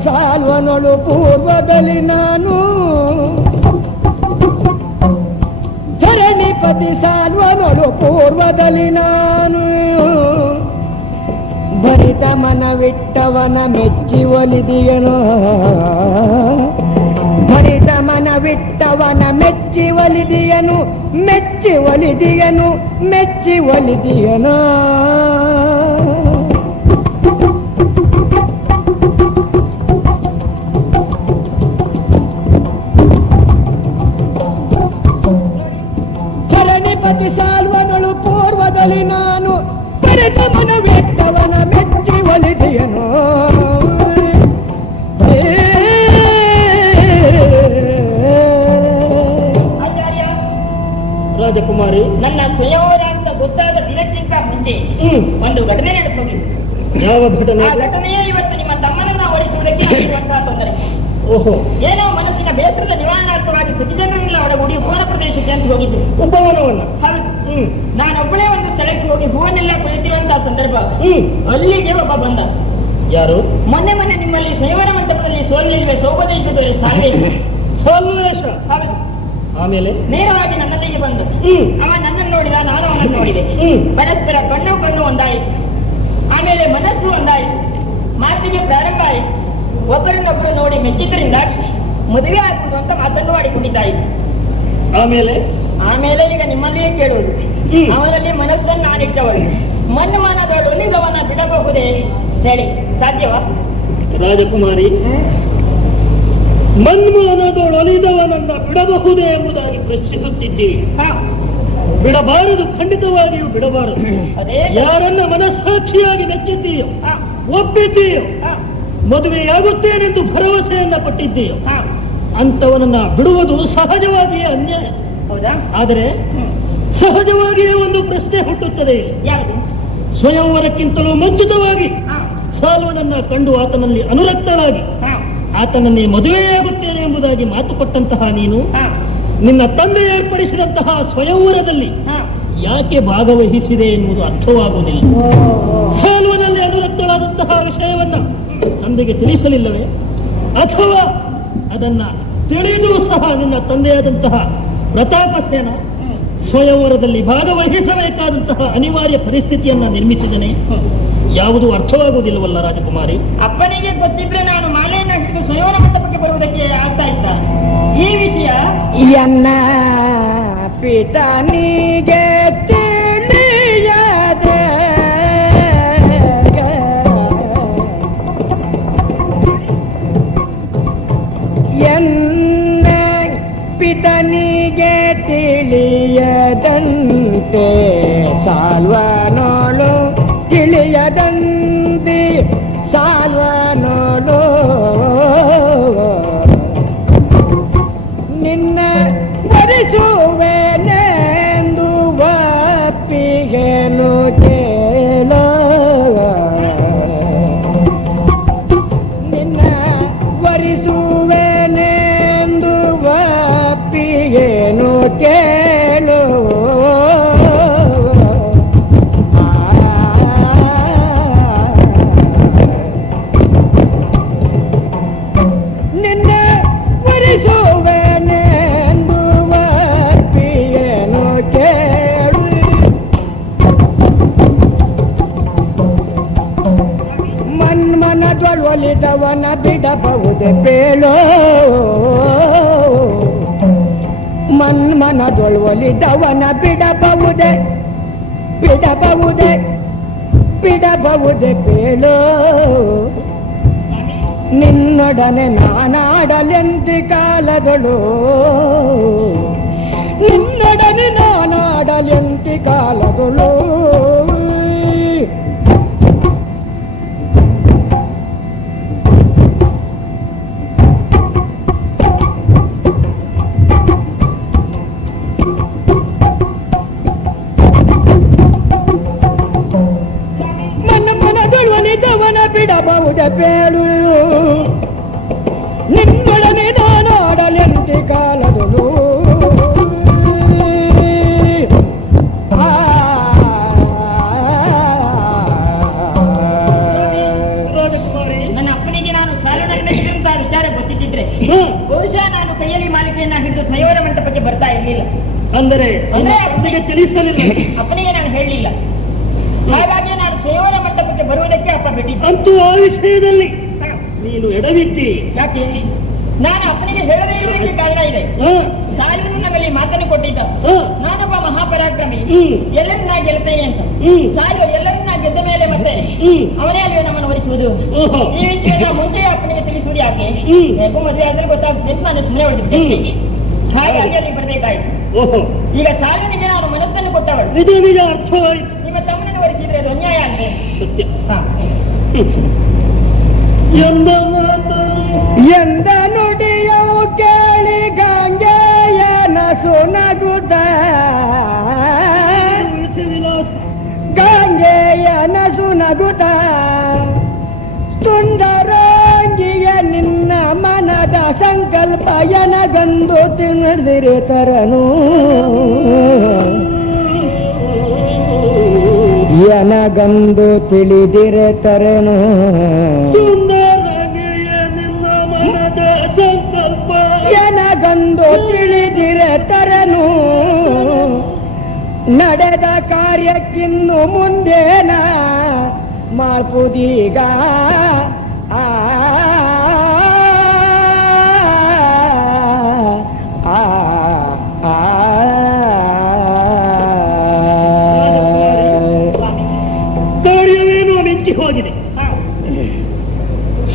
ಸಾಲ್ವನೊಳು ಪೂರ್ವದಲ್ಲಿ ನಾನು ಧರಣಿಪತಿ ಸಾಲ್ವನೊಳು ಪೂರ್ವದಲ್ಲಿ ನಾನು ಭರಿತ ಮನವಿಟ್ಟವನ ಮೆಚ್ಚಿ ಒಲಿದಿಯನು ಭರಿತ ಮನವಿಟ್ಟವನ ಮೆಚ್ಚಿ ಒಲಿದಿಯನು ಮೆಚ್ಚಿ ಒಲಿದಿಯನು ಮೆಚ್ಚಿ ಒಲಿದಿಯನು ಸಾಲ್ವನಳು ಪೂರ್ವದಲ್ಲಿ ನಾನು ಭರಿತ ಮನವಿಟ್ಟವನ ಮೆಚ್ಚಿ ಒಲಿದಿಯನು ಆಚಾರ್ಯ, ರಾಜಕುಮಾರಿ, ನನ್ನ ಸ್ವಯಂವರ ಅಂತ ಗೊತ್ತಾದ ದಿನಕ್ಕಿಂತ ಮುಂಚೆ ಒಂದು ಘಟನೆ ನಡೆಸೋದು. ಯಾವ ಘಟನೆ? ಆ ಘಟನೆಯೇ ಇವತ್ತು ನಿಮ್ಮ ತಮ್ಮನನ್ನ ಓಡಿಸುವುದಕ್ಕೆ ಆಗಿರುವಂತಹ ತೊಂದರೆ. ಓಹೋ, ಏನೋ ಮನಸ್ಸಿನ ಬೇಸರದ ನಿವಾರಣಾರ್ಥವಾಗಿ ಸತಿಜನರೆಲ್ಲ ಒಳಗೂಡಿ ಹೂವನ ಪ್ರದೇಶಕ್ಕೆ ಅಂತ ಹೋಗಿದ್ದು. ಉಪವನವನ್ನ? ಹೌದು. ನಾನೊಬ್ಬಳೇ ಒಂದು ಸ್ಥಳಕ್ಕೆ ಹೋಗಿ ಹೂವನ್ನೆಲ್ಲ ಕುಳಿತಿರುವಂತಹ ಸಂದರ್ಭ ಅಲ್ಲಿಗೆ ಒಬ್ಬ ಬಂದ. ಯಾರು? ಮೊನ್ನೆ ನಿಮ್ಮಲ್ಲಿ ಸ್ವಯಂವರ ಮಂಟಪದಲ್ಲಿ ಸೋಲಿಯಲ್ಲಿವೆ ಸೌಭದೇಶದಲ್ಲಿ ಸಾಲ್ವೆ ಸೋಲ್ವೇಶ. ಹೌದು. ಆಮೇಲೆ ನೇರವಾಗಿ ನನ್ನಲ್ಲಿಗೆ ಬಂದು ಅವ ನನ್ನನ್ನು ನೋಡಿದ, ನಾನು ಅವನನ್ನು ನೋಡಿದೆ. ಪರಸ್ಪರ ಕಣ್ಣು ಒಂದಾಯಿತು. ಆಮೇಲೆ ಮನಸ್ಸು ಒಂದಾಯಿತು. ಮಾತಿಗೆ ಪ್ರಾರಂಭ ಆಯಿತು. ಒಬ್ಬರನ್ನೊಬ್ಬರು ನೋಡಿ ಮೆಚ್ಚಿದ್ರಿಂದಾಗಿ ಮದುವೆ ಆಗುವುದು ಅಂತ ಮಾತನ್ನು ಆಡಿಕೊಂಡಿದ್ದಾಯಿತು. ಆಮೇಲೆ ಈಗ ನಿಮ್ಮಲ್ಲಿಯೇ ಕೇಳುವುದು, ಅವರಲ್ಲಿ ಮನಸ್ಸನ್ನು ನಾನಿಟ್ಟವಳು ಮನ್ಮಾನದವಳು ನಿಗವನ್ನ ಬಿಡಬಹುದೇ ಹೇಳಿ, ಸಾಧ್ಯವಾ? ರಾಜಕುಮಾರಿ, ಮನ್ಮೋಹನದೊಳೊಲಿದವನನ್ನ ಬಿಡಬಹುದೇ ಎಂಬುದಾಗಿ ಪ್ರಶ್ನಿಸುತ್ತಿದ್ದೀವಿ. ಬಿಡಬಾರದು, ಖಂಡಿತವಾಗಿಯೂ ಬಿಡಬಾರದು. ಅದೇ ಯಾರನ್ನ ಮನಸ್ಸಾಕ್ಷಿಯಾಗಿ ಮೆಚ್ಚಿದ್ದೀಯೋ, ಒಪ್ಪಿದ್ದೀಯೋ, ಮದುವೆಯಾಗುತ್ತೇನೆಂದು ಭರವಸೆಯನ್ನ ಪಟ್ಟಿದ್ದೀಯೋ, ಅಂತವನನ್ನ ಬಿಡುವುದು ಸಹಜವಾಗಿಯೇ ಅನ್ಯಾಯ. ಹೌದಾ? ಆದರೆ ಸಹಜವಾಗಿಯೇ ಒಂದು ಪ್ರಶ್ನೆ ಹುಟ್ಟುತ್ತದೆ. ಯಾವುದು? ಸ್ವಯಂವರಕ್ಕಿಂತಲೂ ಮುಂಚಿತವಾಗಿ ಸಾಲ್ವನನ್ನ ಕಂಡು ಆತನಲ್ಲಿ ಅನುರಕ್ತಳಾಗಿ ಆತನನ್ನೇ ಮದುವೆಯಾಗುತ್ತೇನೆ ಎಂಬುದಾಗಿ ಮಾತು ಕೊಟ್ಟಂತಹ ನೀನು ನಿನ್ನ ತಂದೆ ಏರ್ಪಡಿಸಿದಂತಹ ಸ್ವಯಂವರದಲ್ಲಿ ಯಾಕೆ ಭಾಗವಹಿಸಿದೆ ಎನ್ನುವುದು ಅರ್ಥವಾಗುವುದಿಲ್ಲ. ಸಾಲ್ವನಲ್ಲಿ ಅನುರಕ್ತಳಾದಂತಹ ವಿಷಯವನ್ನ ತಂದೆಗೆ ತಿಳಿಸಲಿಲ್ಲವೇ? ಅಥವಾ ಅದನ್ನ ತಿಳಿದು ಸಹ ನಿನ್ನ ತಂದೆಯಾದಂತಹ ಪ್ರತಾಪಸೇನ ಸ್ವಯಂವರದಲ್ಲಿ ಭಾಗವಹಿಸಬೇಕಾದಂತಹ ಅನಿವಾರ್ಯ ಪರಿಸ್ಥಿತಿಯನ್ನ ನಿರ್ಮಿಸಿದನೆ? ಯಾವುದು ಅರ್ಥವಾಗುವುದಿಲ್ಲವಲ್ಲ ರಾಜಕುಮಾರಿ? ಅಪ್ಪನಿಗೆ ಗೊತ್ತಿದ್ರೆ ನಾನು ಮಾಲೆಯನ್ನ ಹಿಡಿದು ಸ್ವಯಂವರ ಮಂಟಪಕ್ಕೆ ಬರುವುದಕ್ಕೆ ಆಗ್ತಾ ಇದ್ದ. ಈ ವಿಷಯ ಎನ್ನ ಪಿತನಿಗೆ ತಿಳಿಯದೆ ಅವನಿಗೆ ತಿಳಿಯದಂತೆ ಸಾಲ್ವನೋಳು ತಿಳಿಯದಂತೆ ಸಾಲ್ವನೋಳು ನಿನ್ನ ವರಿಸುವೆನೆಂದು ಒಪ್ಪಿಗೆನು ಕೇಳೋ ನಿನ್ನ ವರಿಸುವೆನೆಂದು ಒಪ್ಪಿಗೆನು ಕೇಳು ನಿನ್ನ ವರಿಸುವೆನೆಂದು ಒಪ್ಪಿಗೆನು ಕೇಳು ಮನ್ಮನದೊಳೊಲಿದವನ ಬಿಡಬಹುದೇ ಬೇಳೋ ಮನ್ಮನದೊಳೊಲಿದವನ ಬಿಡಬಹುದೇ ಬಿಡಬಹುದೇ ಬಿಡಬಹುದೇ ಬೇಳೋ ನಿನ್ನೊಡನೆ ನಾನಾಡಲೆಂತಿ ಕಾಲದಳು ನಿನ್ನೊಡನೆ ನಾನಾಡಲೆಂತಿ ಕಾಲದಳು ಮನದೊಳೊಲಿದವನ ಬಿಡಬಹುದೇ ಬೇಳು ನಿನ್ನೊಡನೆ ನಾನಾಡಲೆಂತಿ ಕಾಲದಳು ನನ್ನ ಅಪ್ಪನಿಗೆ ನಾನು ಸಾಲುನಲ್ಲಿನ ಹಿಡಿದಂತಹ ವಿಚಾರ ಗೊತ್ತಿದ್ದಿದ್ರೆ ಬಹುಶಃ ನಾನು ಕೈಯಲ್ಲಿ ಮಾಲಿಕೆಯನ್ನ ಹಿಡಿದು ಸಂಯೋಗ ಮಂಟಪಕ್ಕೆ ಬರ್ತಾ ಇರಲಿಲ್ಲ. ಅಂದರೆ ಅಪ್ಪನಿಗೆ ತಿಳಿಸಲಿಲ್ಲ, ಅಪ್ಪನಿಗೆ ನಾನು ಹೇಳಲಿಲ್ಲ. ಹಾಗಾಗಿ ನಾನು ಸಂಯೋಗ ಮಂಟಪಕ್ಕೆ ಬರುವುದಕ್ಕೆ ಅಪ್ಪ ಬಿಟ್ಟಿದ್ದೆ. ಅಂತೂ ಆ ವಿಷಯದಲ್ಲಿ ನೀನು ಎಡವಿದ್ದಿ. ಯಾಕೆ ನಾನು ಅಪ್ಪನಿಗೆ ಹೇಳದೇ ಇರುವುದಕ್ಕೆ ಕಾರಣ ಇದೆ. ಸಾಲಿನ ನಮ್ಮಲ್ಲಿ ಮಾತನ್ನು ಕೊಟ್ಟಿದ್ದ, ನಾನೊಬ್ಬ ಮಹಾಪರಾಕ್ರಮಿ, ಎಲ್ಲರನ್ನ ಗೆಲ್ತೇನೆ ಅಂತ. ಸಾಲು ಎಲ್ಲರನ್ನ ಗೆದ್ದ ಮೇಲೆ ಮತ್ತೆ ಅವನೇ ಅಲ್ಲಿಯೂ ನಮ್ಮನ್ನು ವರಿಸುವುದು. ಈ ವಿಷಯನ ಮುಂಚೆ ಅಪ್ಪನಿಗೆ ತಿಳಿಸುವುದು ಯಾಕೆ? ಯಾಕೋ ಮದುವೆ ಆದ್ರೆ ಗೊತ್ತಾಗ್ತದೆ ಅಂತ ನಾನು ಸುಮ್ಮನೆ ಹೊಡೆದಿದ್ದೆ. ಹಾಗಾಗಿ ಅಲ್ಲಿ ಬರ್ಬೇಕಾಯ್ತು. ಈಗ ಸಾಲಿನಿಗೆ ನಾನು ಮನಸ್ಸನ್ನು ಕೊಟ್ಟವಳು. ನಿಜ ನಿಜ ಅರ್ಥವಾಯಿತು. ನಿಮ್ಮ ತಮ್ಮನನ್ನು ವರಿಸಿದ್ರೆ ಅದು ಅನ್ಯಾಯ ಅಂದ್ರೆ ಸತ್ಯ. ಎಂದ ನುಡಿಯವು ಕೇಳಿ ಗಂಗೆಯನ ಸುನಗುತ್ತ ಗಂಗೆಯನ ಸುನಗುತ್ತ ಸುಂದರಾಂಗಿಯ ನಿನ್ನ ಮನದ ಸಂಕಲ್ಪ ಎನಗಂದು ತಿಳಿದಿರೆ ತರನು ಎನಗಂದು ತಿಳಿದಿರೆ ತರನು ಎನಗಂದು ತಿಳಿದಿರೆ ತರನು ನಡೆದ ಕಾರ್ಯಕ್ಕಿನ್ನು ಮುಂದೇನ ಮಾಡ್ಪುದೀಗ ಕಾರ್ಯವೇನೋ ಮಿಂಚಿ ಹೋಗಿದೆ.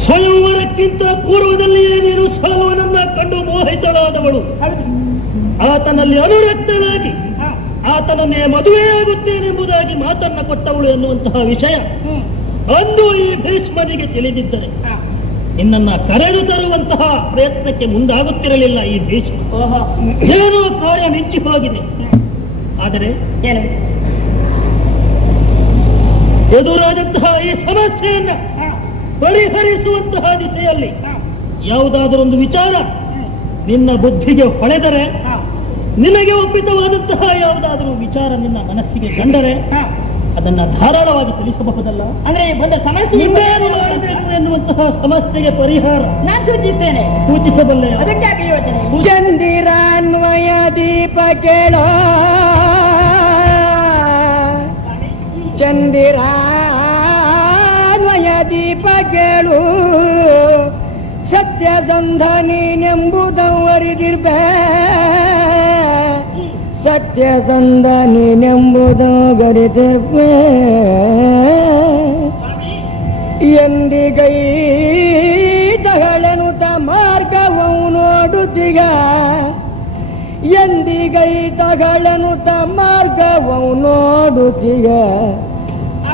ಸ್ವಯಂವರಕ್ಕಿಂತ ಪೂರ್ವದಲ್ಲಿಯೇ ನೀನು ಸೋಲವನನ್ನ ಕಂಡು ಮೋಹಿತಳಾದವಳು. ಆತನಲ್ಲಿ ಅನುರಕ್ತಳಾಗಿ ಆತನನ್ನೇ ಮದುವೆಯಾಗುತ್ತೇನೆಂಬುದಾಗಿ ಮಾತನ್ನ ಕೊಟ್ಟವಳು ಎನ್ನುವಂತಹ ವಿಷಯ ಅಂದು ಈ ಭೀಷ್ಮನಿಗೆ ತಿಳಿದಿದ್ದರೆ ನಿನ್ನನ್ನ ಕರೆದು ತರುವಂತಹ ಪ್ರಯತ್ನಕ್ಕೆ ಮುಂದಾಗುತ್ತಿರಲಿಲ್ಲ ಈ ಭೀಷ್ಮ. ಏನೋ ಕಾರ್ಯ ಮಿಂಚಿ ಹೋಗಿದೆ. ಆದರೆ ಏನು ಎದುರಾದಂತಹ ಈ ಸಮಸ್ಯೆಯನ್ನ ಪರಿಹರಿಸುವಂತಹ ದಿಸೆಯಲ್ಲಿ ಯಾವುದಾದರೊಂದು ವಿಚಾರ ನಿನ್ನ ಬುದ್ಧಿಗೆ ಹೊಳೆದರೆ, ನಿನಗೆ ಒಪ್ಪಿತವಾದಂತಹ ಯಾವುದಾದರೂ ವಿಚಾರ ನಿನ್ನ ಮನಸ್ಸಿಗೆ ಕಂಡರೆ ಅದನ್ನ ಧಾರಾಳವಾಗಿ ತಿಳಿಸಬಹುದಲ್ಲ. ಅಂದ್ರೆ ಬಂದ ಸಮಸ್ಯೆ ಎನ್ನುವಂತಹ ಸಮಸ್ಯೆಗೆ ಪರಿಹಾರ ನಾನು ಸೂಚಿಸ್ತೇನೆ. ಸೂಚಿಸಬಲ್ಲೆ. ಅದಕ್ಕಾಗಿ ಯೋಚನೆ. ಚಂದಿರಾನ್ವಯ ದೀಪ ಕೇಳೋ ಚಂದಿರಾನ್ವಯ ದೀಪ ಕೇಳು ಸತ್ಯಸಂಧ ನೀನೆಂಬುದವರಿದಿರ್ಬೇ ಸತ್ಯಸಂಧ ನೀನೆಂಬುದವರಿದಿರ್ಬೇ ಎಂದಿಗೈ ತಗಳೆನುತ ಮಾರ್ಗವವು ನೋಡುತ್ತೀಗ ಎಂದಿಗೈತಗಳನ್ನು ಮಾರ್ಗವು ನೋಡುತ್ತೀಗ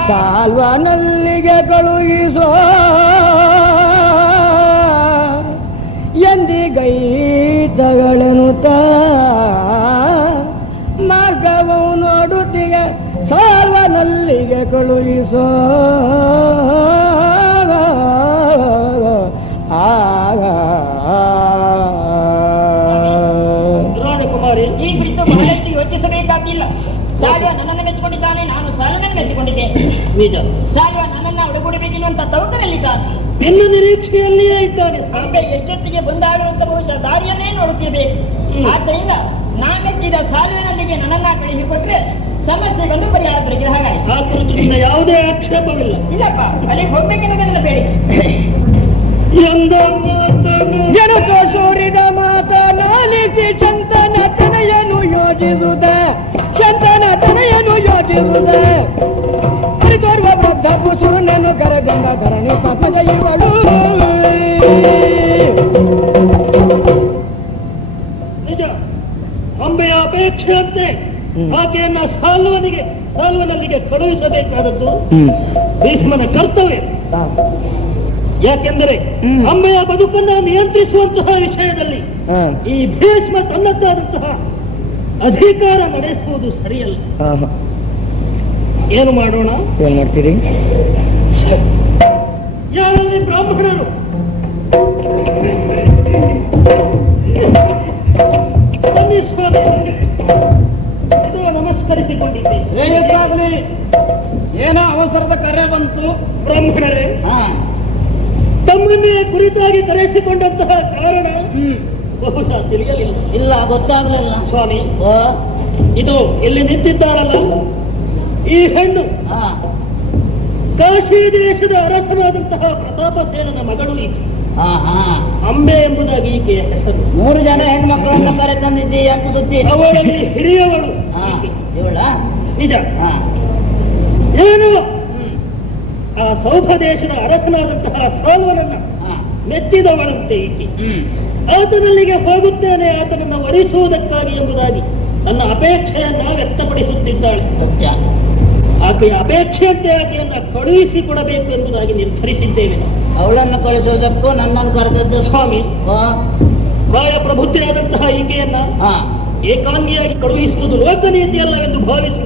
ಸಾಲ್ವನಲ್ಲಿಗೆ ಕಳುಹಿಸೋ ಎಂದಿಗೈತಗಳನ್ನು ಮಾರ್ಗವು ನೋಡುತ್ತೀಗ ಸಾಲ್ವನಲ್ಲಿಗೆ ಕಳುಹಿಸೋ ರಾಜಕುಮಾರಿ, ಈ ಕುರಿತು ಬಹಳಷ್ಟು ಯೋಚಿಸಬೇಕಾಗಿಲ್ಲ. ಸಾಲ್ವ ನನ್ನನ್ನು ಮೆಚ್ಚಿಕೊಂಡಿದ್ದಾನೆ, ನಾನು ಸಾಲನನ್ನು ಮೆಚ್ಚಿಕೊಂಡಿದ್ದೇನೆ. ನಿಜ. ಸಾಲ್ವ ನನ್ನನ್ನ ಒಳಗೂಡಬೇಕೆನ್ನುವಂತ ತವಕದಲ್ಲಿದ್ದಾನೆ. ನಿನ್ನ ನಿರೀಕ್ಷೆಯಲ್ಲಿಯೇ ಇದ್ದಾನೆ. ಅಂಬೆ ಎಷ್ಟೊತ್ತಿಗೆ ಬಂದಾಗುವಂತ ಬಹುಶಃ ದಾರಿಯನ್ನೇ ನೋಡುತ್ತಿರಬೇಕು. ಆದ್ದರಿಂದ ನಾನು ಮೆಚ್ಚಿದ ಸಾಲ್ವಿನಲ್ಲಿಗೆ ನನ್ನನ್ನ ಕಳುಹಿಕೊಟ್ರೆ ಸಮಸ್ಯೆಗೊಂದು ಪರಿಹಾರ ದೊರಕಿದ ಹಾಗಾಯಿತು. ಆ ಕುರಿತು ನಿನ್ನ ಯಾವುದೇ ಆಕ್ಷೇಪವಿಲ್ಲ. ಇಲ್ಲಪ್ಪ, ಅಲ್ಲಿಗೆ ಹೋಗ್ಬೇಕೆನ್ನುವುದನ್ನು ಬೇಡಿ. ಜನಕ ಸೂರಿದ ಮಾತನಾಲಿಸಿ ಚಂತನ ತನೆಯನ್ನು ಯೋಚಿಸುತ್ತ ಚಂತನ ತನೆಯನ್ನು ಯೋಚಿಸುತ್ತ ಪರಿತೋರುವ ವೃದ್ಧ ಪುಸುರನನ್ನು ಕರೆದೆಂಬ ಧರಣಿ ಪಕ್ಕದಲ್ಲಿಗಳು. ನಿಜ, ಅಂಬೆಯ ಅಪೇಕ್ಷೆಯಂತೆ ಆಕೆಯನ್ನ ಸಾಲ್ವನಲ್ಲಿಗೆ ಕಳುಹಿಸಬೇಕಾದದ್ದು ಭೀಷ್ಮನ ಕರ್ತವ್ಯ. ಯಾಕೆಂದರೆ ಅಂಬೆಯ ಬದುಕನ್ನು ನಿಯಂತ್ರಿಸುವಂತಹ ವಿಷಯದಲ್ಲಿ ಈ ಭೀಷ್ಮ ತನ್ನದ್ದಾದಂತಹ ಅಧಿಕಾರ ನಡೆಸುವುದು ಸರಿಯಲ್ಲ. ಏನು ಮಾಡೋಣ? ಏನ್ ಮಾಡ್ತೀರಿ? ಯಾರಲ್ಲಿ ಬ್ರಾಹ್ಮಣರು ಬನ್ನಿ ಸ್ವಾಮಿ, ಇದು ನಮಸ್ಕರಿಸಿಕೊಂಡಿದ್ದೆ. ಏನೋ ಅವಸರದ ಕರೆ ಬಂತು. ಬ್ರಾಹ್ಮಣರೇ, ತಮ್ಮನ್ನೇ ಕುರಿತಾಗಿ ಕರೆಸಿಕೊಂಡಂತಹ ಕಾರಣ ಬಹುಶಃ ತಿಳಿಯಲಿಲ್ಲ. ಇಲ್ಲ, ಗೊತ್ತಾಗ್ಲಿಲ್ಲ ಸ್ವಾಮಿ. ಇದು ಇಲ್ಲಿ ನಿಂತಿದ್ದಾರಲ್ಲ, ಈ ಹೆಣ್ಣು ಕಾಶಿ ದೇಶದ ಅರಸನಾದಂತಹ ಪ್ರತಾಪಸೇನನ ಮಗಳು ಈಕೆ. ಅಂಬೆ ಎಂಬುದಾಗಿ ಈಕೆಯ ಹೆಸರು. 3 ಜನ ಹೆಣ್ಮಕ್ಳನ್ನ ಕರೆ ತಂದಿದ್ದಿ ಅಂತ ಸುದ್ದಿ. ಅವಳಲ್ಲಿ ಹಿರಿಯವಳು ಈಕೆ. ನಿಜ. ಏನು ಆ ಸೌಭ ದೇಶದ ಅರಸನಾದಂತಹ ಸಾಲ್ವನನ್ನ ಮೆಚ್ಚಿದವಳಂತೆ ಈಕೆ. ಆತನಲ್ಲಿಗೆ ಹೋಗುತ್ತೇನೆ, ಆತನನ್ನು ವರಿಸುವುದಕ್ಕಾಗಿ ಎಂಬುದಾಗಿ ತನ್ನ ಅಪೇಕ್ಷೆಯನ್ನ ವ್ಯಕ್ತಪಡಿಸುತ್ತಿದ್ದಾಳೆ. ಆಕೆಯ ಅಪೇಕ್ಷೆಯಂತೆ ಆಕೆಯನ್ನ ಕಳುಹಿಸಿಕೊಡಬೇಕು ಎಂಬುದಾಗಿ ನಿರ್ಧರಿಸಿದ್ದೇವೆ. ಅವಳನ್ನು ಕಳಿಸುವುದಕ್ಕೂ ನನ್ನನ್ನು ಕರೆದದ್ದು ಸ್ವಾಮಿ. ಕಾಯ ಪ್ರಬುದ್ಧಿಯಾದಂತಹ ಈಕೆಯನ್ನ ಏಕಾಂಗಿಯಾಗಿ ಕಳುಹಿಸುವುದು ಲೋಕನೀತಿಯಲ್ಲವೆಂದು ಭಾವಿಸಿ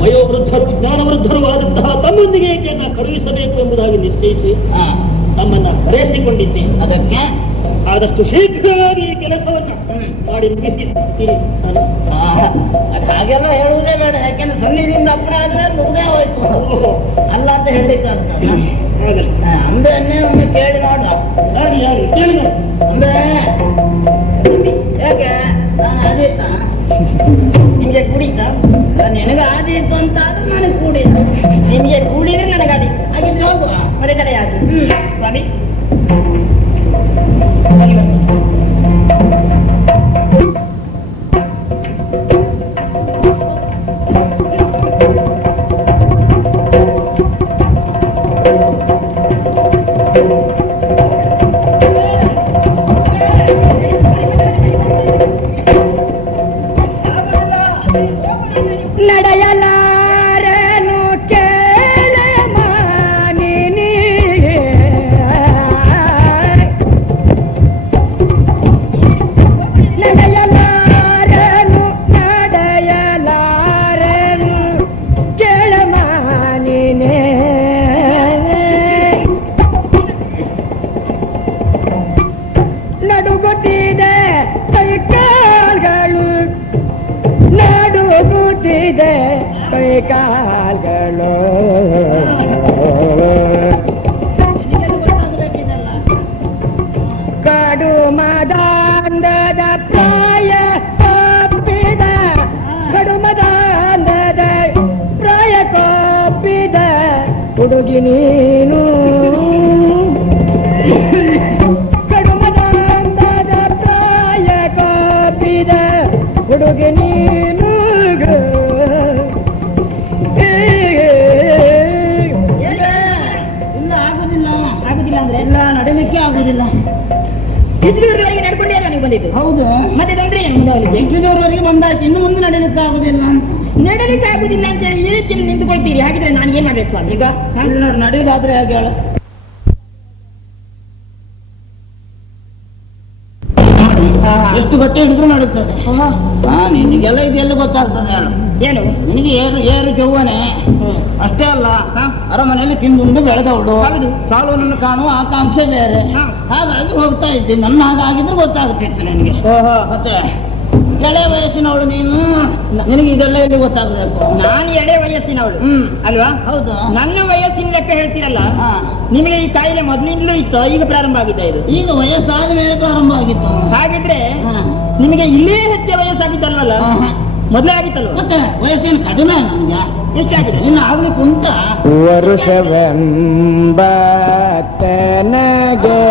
ವಯೋವೃದ್ಧರು ಜ್ಞಾನವೃದ್ಧರು ಆದಂತಹ ತಮ್ಮೊಂದಿಗೆ ಏಕೆಯನ್ನ ಕಳುಹಿಸಬೇಕು ಎಂಬುದಾಗಿ ನಿಶ್ಚಯಿಸಿ ತಮ್ಮನ್ನ ಕರೆಸಿಕೊಂಡಿದ್ದೆ. ಅದಕ್ಕೆ ಆದಷ್ಟು ಶೀಘ್ರವಾಗಿ ಈ ಕೆಲಸವನ್ನ ಮಾಡಿ ಮುಗಿಸಿರ್ತೀನಿ. ಹಾಗೆಲ್ಲ ಹೇಳುವುದೇ ಬೇಡ, ಯಾಕೆಂದ್ರೆ ಸನ್ನಿಧಿಯಿಂದ ಅಪರಾಧ ಆದ್ರೆ ಮುಗ್ದೇ ಹೋಯ್ತು. ಅಲ್ಲ ಅಂತ ಹೇಳಲಿಕ್ಕಾಗ್ತದೆ. ಅಂಬೆಯನ್ನೇ ಒಮ್ಮೆ ಕೇಳಿ ನೋಡು. ಅಂಬೆ ಯಾಕೆ ನಾನು ಆದೀತ ನಿಮ್ಗೆ ಕುಡಿತ? ನಿನಗೆ ಆದೀತು ಅಂತ ಆದ್ರೆ ನನಗೆ ಕೂಡಿದ. ನಿಮ್ಗೆ ಕೂಡಿದ್ರೆ ನನಗಾದಿ. ಹಾಗಿದ್ರೆ ಹೋಗುವ ಮರೆಕಡೆ ಆಗಿ ಸ್ವಾಮಿ. ನಡೆಯಲಾರನು ಕೇಳ ಮಾನಿನಿ ನಡೆಯಲಾರನು ಕೇಳ ಮಾನಿನೇ ನಡುಗುತ್ತಿದೆ ಕೈಕಾಲ್ಗಳು ನಡುಗುತ್ತಿದೆ ಕೈಕಾಲ್ಗಳು ಕಡು ಮದಾಂಧದ ಪ್ರಾಯ ಕಾಪಿದ ಕಡು ಮದಾಂಧದ ಪ್ರಾಯ ಕಾಪಿದ ಹುಡುಗಿ ನೀನು ಕಡು ಮದಾಂಧದ ಪ್ರಾಯ ಕಾಪಿದ ಹುಡುಗಿ ನೀನು ಆಗುದಿಲ್ಲ ಅಂದ್ರೆ ಎಲ್ಲ ನಡೀಲಿಕ್ಕೆ ಆಗುದಿಲ್ಲ. ಇಷ್ಟು ನಡ್ಕೊಂಡೇ ನನಗೆ ಬಂದಿದ್ದು. ಹೌದು. ಮತ್ತೆ ತೊಂದ್ರೆ ಏನು ಮುಂದೆ ಇಷ್ಟು ದೂರವರೆಗೆ ಬಂದಾಯ್ತು, ಇನ್ನು ಮುಂದೆ ನಡೆಯಲಿಕ್ಕೆ ಆಗುದಿಲ್ಲ ಅಂತ. ನಡೆಯಲಿಕ್ಕೆ ಆಗುದಿಲ್ಲ ಅಂತ ಹೇಳಿ ಈ ರೀತಿಯಲ್ಲಿ ನಿಂತುಕೊಳ್ತೀರಿ. ಹಾಗಿದ್ರೆ ನಾನು ಏನ್ ಮಾಡ್ಬೇಕು ಸ್ವಾಮಿ? ಈಗ ನಡೆಯುವುದಾದ್ರೆ ಹಾಗೆ ಹೇಳ. ಎಷ್ಟು ಗಟ್ಟಿ ಹಿಡಿದ್ರು ನಡೀತದೆ. ನಿನಗೆಲ್ಲ ಇದೆಲ್ಲ ಗೊತ್ತಾಗ್ತದೆ ಹೇಳು. ಏನು ನಿನಗೆ ಏರು ಜೌವನೆ ಅಷ್ಟೇ ಅಲ್ಲ, ಅರಮನೆಯಲ್ಲಿ ತಿಂದುಂಡು ಬೆಳೆದವಳು, ಸಾಲುವನ್ನು ಕಾಣುವ ಆಕಾಂಕ್ಷೆ ಬೇರೆ. ಹಾಗಾಗಿ ಹೋಗ್ತಾ ಇದ್ದೀನಿ. ನನ್ನ ಹಾಗಾಗಿದ್ರೆ ಗೊತ್ತಾಗ್ತಿತ್ತು ನಿನಗೆ. ಮತ್ತೆ ಎಳೆ ವಯಸ್ಸಿನವಳು ನೀನು, ನಿನಗೆ ಇದೆಲ್ಲ ಎಲ್ಲಿ ಗೊತ್ತಾಗಬೇಕು? ನಾನು ಎಳೆ ವಯಸ್ಸಿನವಳು ಅಲ್ವಾ? ಹೌದು. ನನ್ನ ವಯಸ್ಸಿನ ಲೆಕ್ಕ ಹೇಳ್ತೀರಲ್ಲ, ನಿಮಗೆ ಈ ಕಾಯಿಲೆ ಮೊದಲಿಂದಲೂ ಇತ್ತು, ಈಗ ಪ್ರಾರಂಭ ಆಗಿದೆ ಇದು? ಈಗ ವಯಸ್ಸಾದ ಮೇಲೆ ಪ್ರಾರಂಭ ಆಗಿತ್ತು. ಹಾಗಿದ್ರೆ ನಿಮಗೆ ಇಲ್ಲೇ ಹೆಚ್ಚು ವಯಸ್ಸಾಗಿತ್ತಲ್ವಲ್ಲ? ಮೊದಲೇ ಆಗಿತ್ತಲ್ವ? ಮತ್ತೆ ವಯಸ್ಸಿನ ಕಡಿಮೆ ನನಗೆ. ಎಷ್ಟಾಗಿದೆ? ಇನ್ನು ಆಗ್ಲಿಕ್ಕೆ ಉಂಟ ವರುಷವೆಂಬ ತನಗೆ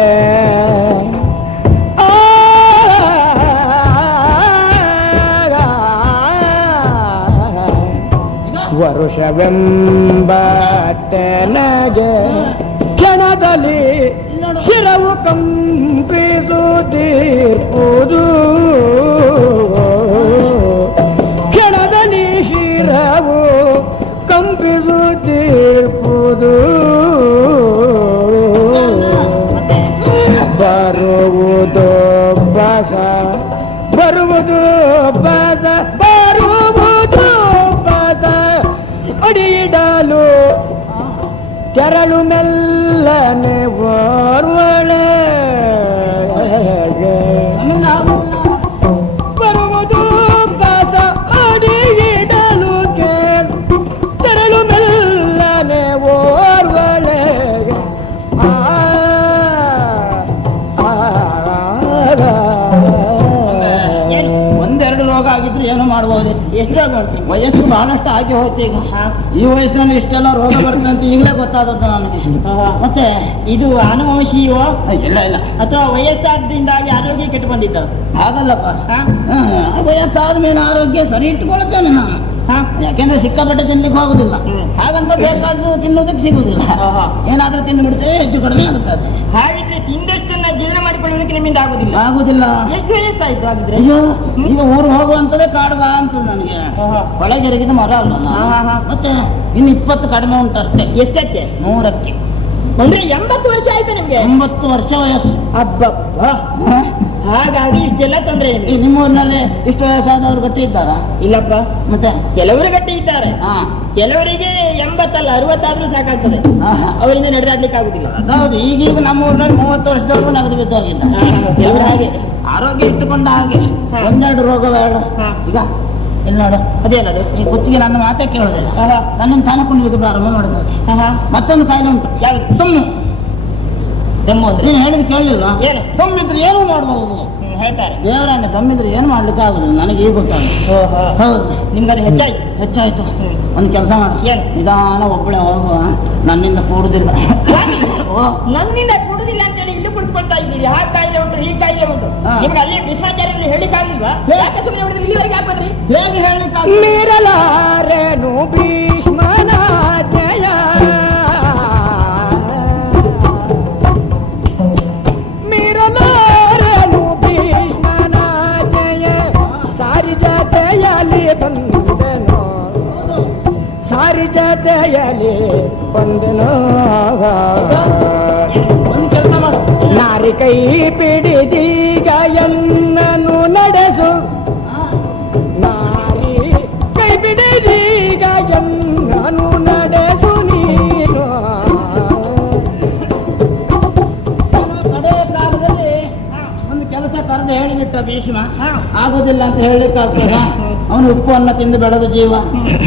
ವರುಷವೆಂಬಟ್ಟೆನಗೆ ಕ್ಷಣದಲ್ಲಿ ಶಿರವು ಕಂಪಿಸುತ್ತಿರುವುದು, ಕ್ಷಣದಲ್ಲಿ ಶಿರವು ಕಂಪಿಸುತ್ತಿರುವುದು, ಬರುವುದು ಬಸ ಬರುವುದು ಬಸ ಬರುವುದು ಬಸ ಅಡಿಯಿಡಲು ತೆರಳು ಮೆಲ್ಲನೆ ಓರ್ವಳೆ ಬರುವುದು ಬಸ ಅಡಿಯಿಡಲು ತೆರಳು ಮೆಲ್ಲನೆ ಓರ್ವಳೆ. ಒಂದೆರಡು ರೋಗ ಆಗಿದ್ರೆ ಏನು ಮಾಡಬಹುದು. ಎಷ್ಟು ರೋಗ ಉಂಟು? ವಯಸ್ಸು ಬಹಳಷ್ಟು ಆಗಿ ಹೋಯ್ತು. ಈಗ ಈ ವಯಸ್ಸಿನಲ್ಲಿ ಇಷ್ಟೆಲ್ಲ ರೋಗ ಬರ್ತದೆ ಅಂತ ಈಗಲೇ ಗೊತ್ತಾದದ್ದು ನನಗೆ. ಮತ್ತೆ ಇದು ಅನುವಂಶೀಯವೋ ಇಲ್ಲ ಇಲ್ಲ, ಅಥವಾ ವಯಸ್ಸಾದ್ರಿಂದಾಗಿ ಆರೋಗ್ಯ ಕೆಟ್ಟು ಬಂದಿದ್ದ? ಹಾಗಲ್ಲಪ್ಪ. ವಯಸ್ಸಾದ ಮೇಲೆ ಆರೋಗ್ಯ ಸರಿ ಇಟ್ಟುಕೊಳ್ತೇನೆ ನಾನು. ಯಾಕೆಂದ್ರೆ ಸಿಕ್ಕಾಪಟ್ಟೆ ತಿನ್ಲಿಕ್ಕೆ ಹೋಗುದಿಲ್ಲ, ಹಾಗಂತ ಬೇಕಾದ್ರೂ ತಿನ್ನೋದಕ್ಕೆ ಸಿಗುದಿಲ್ಲ. ಏನಾದ್ರೂ ತಿಂದು ಬಿಡ್ತೇವೆ, ಹೆಚ್ಚು ಕಡಿಮೆ ಆಗುತ್ತದೆ. ಹಾಗಿದ್ರೆ ತಿಂದಷ್ಟನ್ನ ಜೀರ್ಣ ಮಾಡಿಕೊಳ್ಳಲಿಕ್ಕೆ ನಿಮ್ಮಿಂದ ಆಗುದಿಲ್ಲ? ಆಗುದಿಲ್ಲ. ಎಷ್ಟು ವಯಸ್ಸಾಯ್ತು ಹಾಗಿದ್ರೆ? ಅಯ್ಯೋ, ಈಗ ಊರು ಹೋಗುವಂತದೇ ಕಾಡುವ ಅಂತ ನನಗೆ. ಒಳಗೆರಗಿದ ಮರ ಅಲ್ಲ ನಾನು. ಮತ್ತೆ ಇನ್ನು 20 ಕಡಿಮೆ ಉಂಟು ಅಷ್ಟೇ. ಎಷ್ಟಕ್ಕೆ? 100ಕ್ಕೆ. ಅಂದ್ರೆ 80 ವರ್ಷ ಆಯ್ತು ನಿಮ್ಗೆ? 80 ವರ್ಷ ವಯಸ್ಸು. ಅಬ್ಬಬ್ಬ, ಹಾಗಾಗಿ ಇಷ್ಟೆಲ್ಲ ತೊಂದ್ರೆ ಈ ನಿಮ್ಮೂರಿನಲ್ಲಿ ಇಷ್ಟು ವಯಸ್ಸಾದವರು ಗಟ್ಟಿ ಇದ್ದಾರಾ? ಇಲ್ಲಪ್ಪ. ಮತ್ತೆ ಕೆಲವರು ಗಟ್ಟಿ ಇದ್ದಾರೆ, ಕೆಲವರಿಗೆ 80 ಅಲ್ಲ 60 ಆದ್ರೂ ಸಾಕಾಗ್ತದೆ, ಅವರಿಂದ ನಡೆದಾಡ್ಲಿಕ್ಕೆ ಆಗುದಿಲ್ಲ. ಹೌದು. ಈಗೀಗ ನಮ್ಮ ಊರಿನಲ್ಲಿ 30 ವರ್ಷದವರೆಗೂ ನಗದು ಬಿದ್ದೋಗಿದ್ದಾರೆ. ಹಾಗೆ ಆರೋಗ್ಯ ಇಟ್ಟುಕೊಂಡ ಹಾಗೆ ಒಂದೆರಡು ರೋಗ ಬೇಡ. ಈಗ ಇಲ್ಲಿ ನೋಡು, ಅದೇನದು? ಈ ಕುತ್ತಿಗೆ ನನ್ನ ಮಾತೇ ಕೇಳೋದಿಲ್ಲ, ನನ್ನನ್ನು ತಾನಕೊಂಡು ಪ್ರಾರಂಭ ಮಾಡಿದ್ದಾರೆ. ಮತ್ತೊಂದು ಕಾಯಿಲೆ ಉಂಟು, ಯಾವ್ದು? ತುಮ್ಮು. ದಮ್ಮು ಅಂದ್ರೆ ನೀನು ಹೇಳಿದ್ ಕೇಳಲಿಲ್ಲ? ಏನು? ದಮ್ಮಿದ್ರೆ ಏನು ಮಾಡಬಹುದು ಹೇಳ್ತಾರೆ. ದೇವರನ್ನೇ, ದಮ್ಮಿದ್ರೆ ಏನು ಮಾಡ್ಲಿಕ್ಕೆ ಆಗುದಿಲ್ಲ. ನನಗೆ ಈಗ ಗೊತ್ತಾಗುತ್ತೆ. ಹೌದು. ನಿಮ್ಗದು ಹೆಚ್ಚಾಯ್ತು? ಹೆಚ್ಚಾಯ್ತು. ಒಂದು ಕೆಲಸ ಮಾಡಿ, ನಿಧಾನ ಒಬ್ಬಳೆ ಹೋಗುವ, ನನ್ನಿಂದ ಕೂಡುದಿಲ್ಲ. ನನ್ನಿಂದ ಕೂಡುದಿಲ್ಲ ಅಂತ ಹೇಳಿ ಇಲ್ಲಿ ಕುಳಿತುಕೊಳ್ತಾ ಇದ್ದೀರಿ. ಆ ಕಾಯಿಲೆ ಉಂಟು, ಈ ಕಾಯಿಲೆ ಉಂಟು, ನಿಮ್ಗೆ ಅಲ್ಲಿ ಭೀಷ್ಮಾಚಾರ್ಯರಲ್ಲಿ ಹೇಳಿಕ್ಕಾಗಿಲ್ವಾ? ಯಾಕೆ ಸುಮ್ಮನೆ ಹೊಡೆದ್ರೆ ಇಲ್ಲಿವರೆಗೆ ಹಾಕೋದ್ರಿ? ಹೇಗೆ ಹೇಳಿಕ ಮೀರಲಾರೆನು ಭೀಷ್ಮನ ಜಯ, ಮೀರಲಾರೆನು ಭೀಷ್ಮನ ಜಯ, ಸಾರಿ ಜತೆಯಲ್ಲಿ ಬಂದನು, ಸಾರಿ ಜತೆಯಲ್ಲಿ ಬಂದನು. ಒಂದು ಕೆಲಸ ಮಾಡು, ನಾರಿ ಕೈ ಪಿಡಿದೀಗ ಎನ್ನನು ನಡೆಸು, ನಾರಿ ಕೈ ಪಿಡಿದೀಗ ಎನ್ನನು ನಡೆಸು ನೀನು. ಕಡೆ ಕಾಲದಲ್ಲಿ ಒಂದು ಕೆಲಸ ಕರೆದು ಹೇಳಿಬಿಟ್ಟ ಭೀಷ್ಮ, ಆಗುದಿಲ್ಲ ಅಂತ ಹೇಳಲಿಕ್ಕಾಗ್ತದ? ಅವನು ಉಪ್ಪು ಅನ್ನ ತಿಂದು ಬೆಳೆದ ಜೀವ,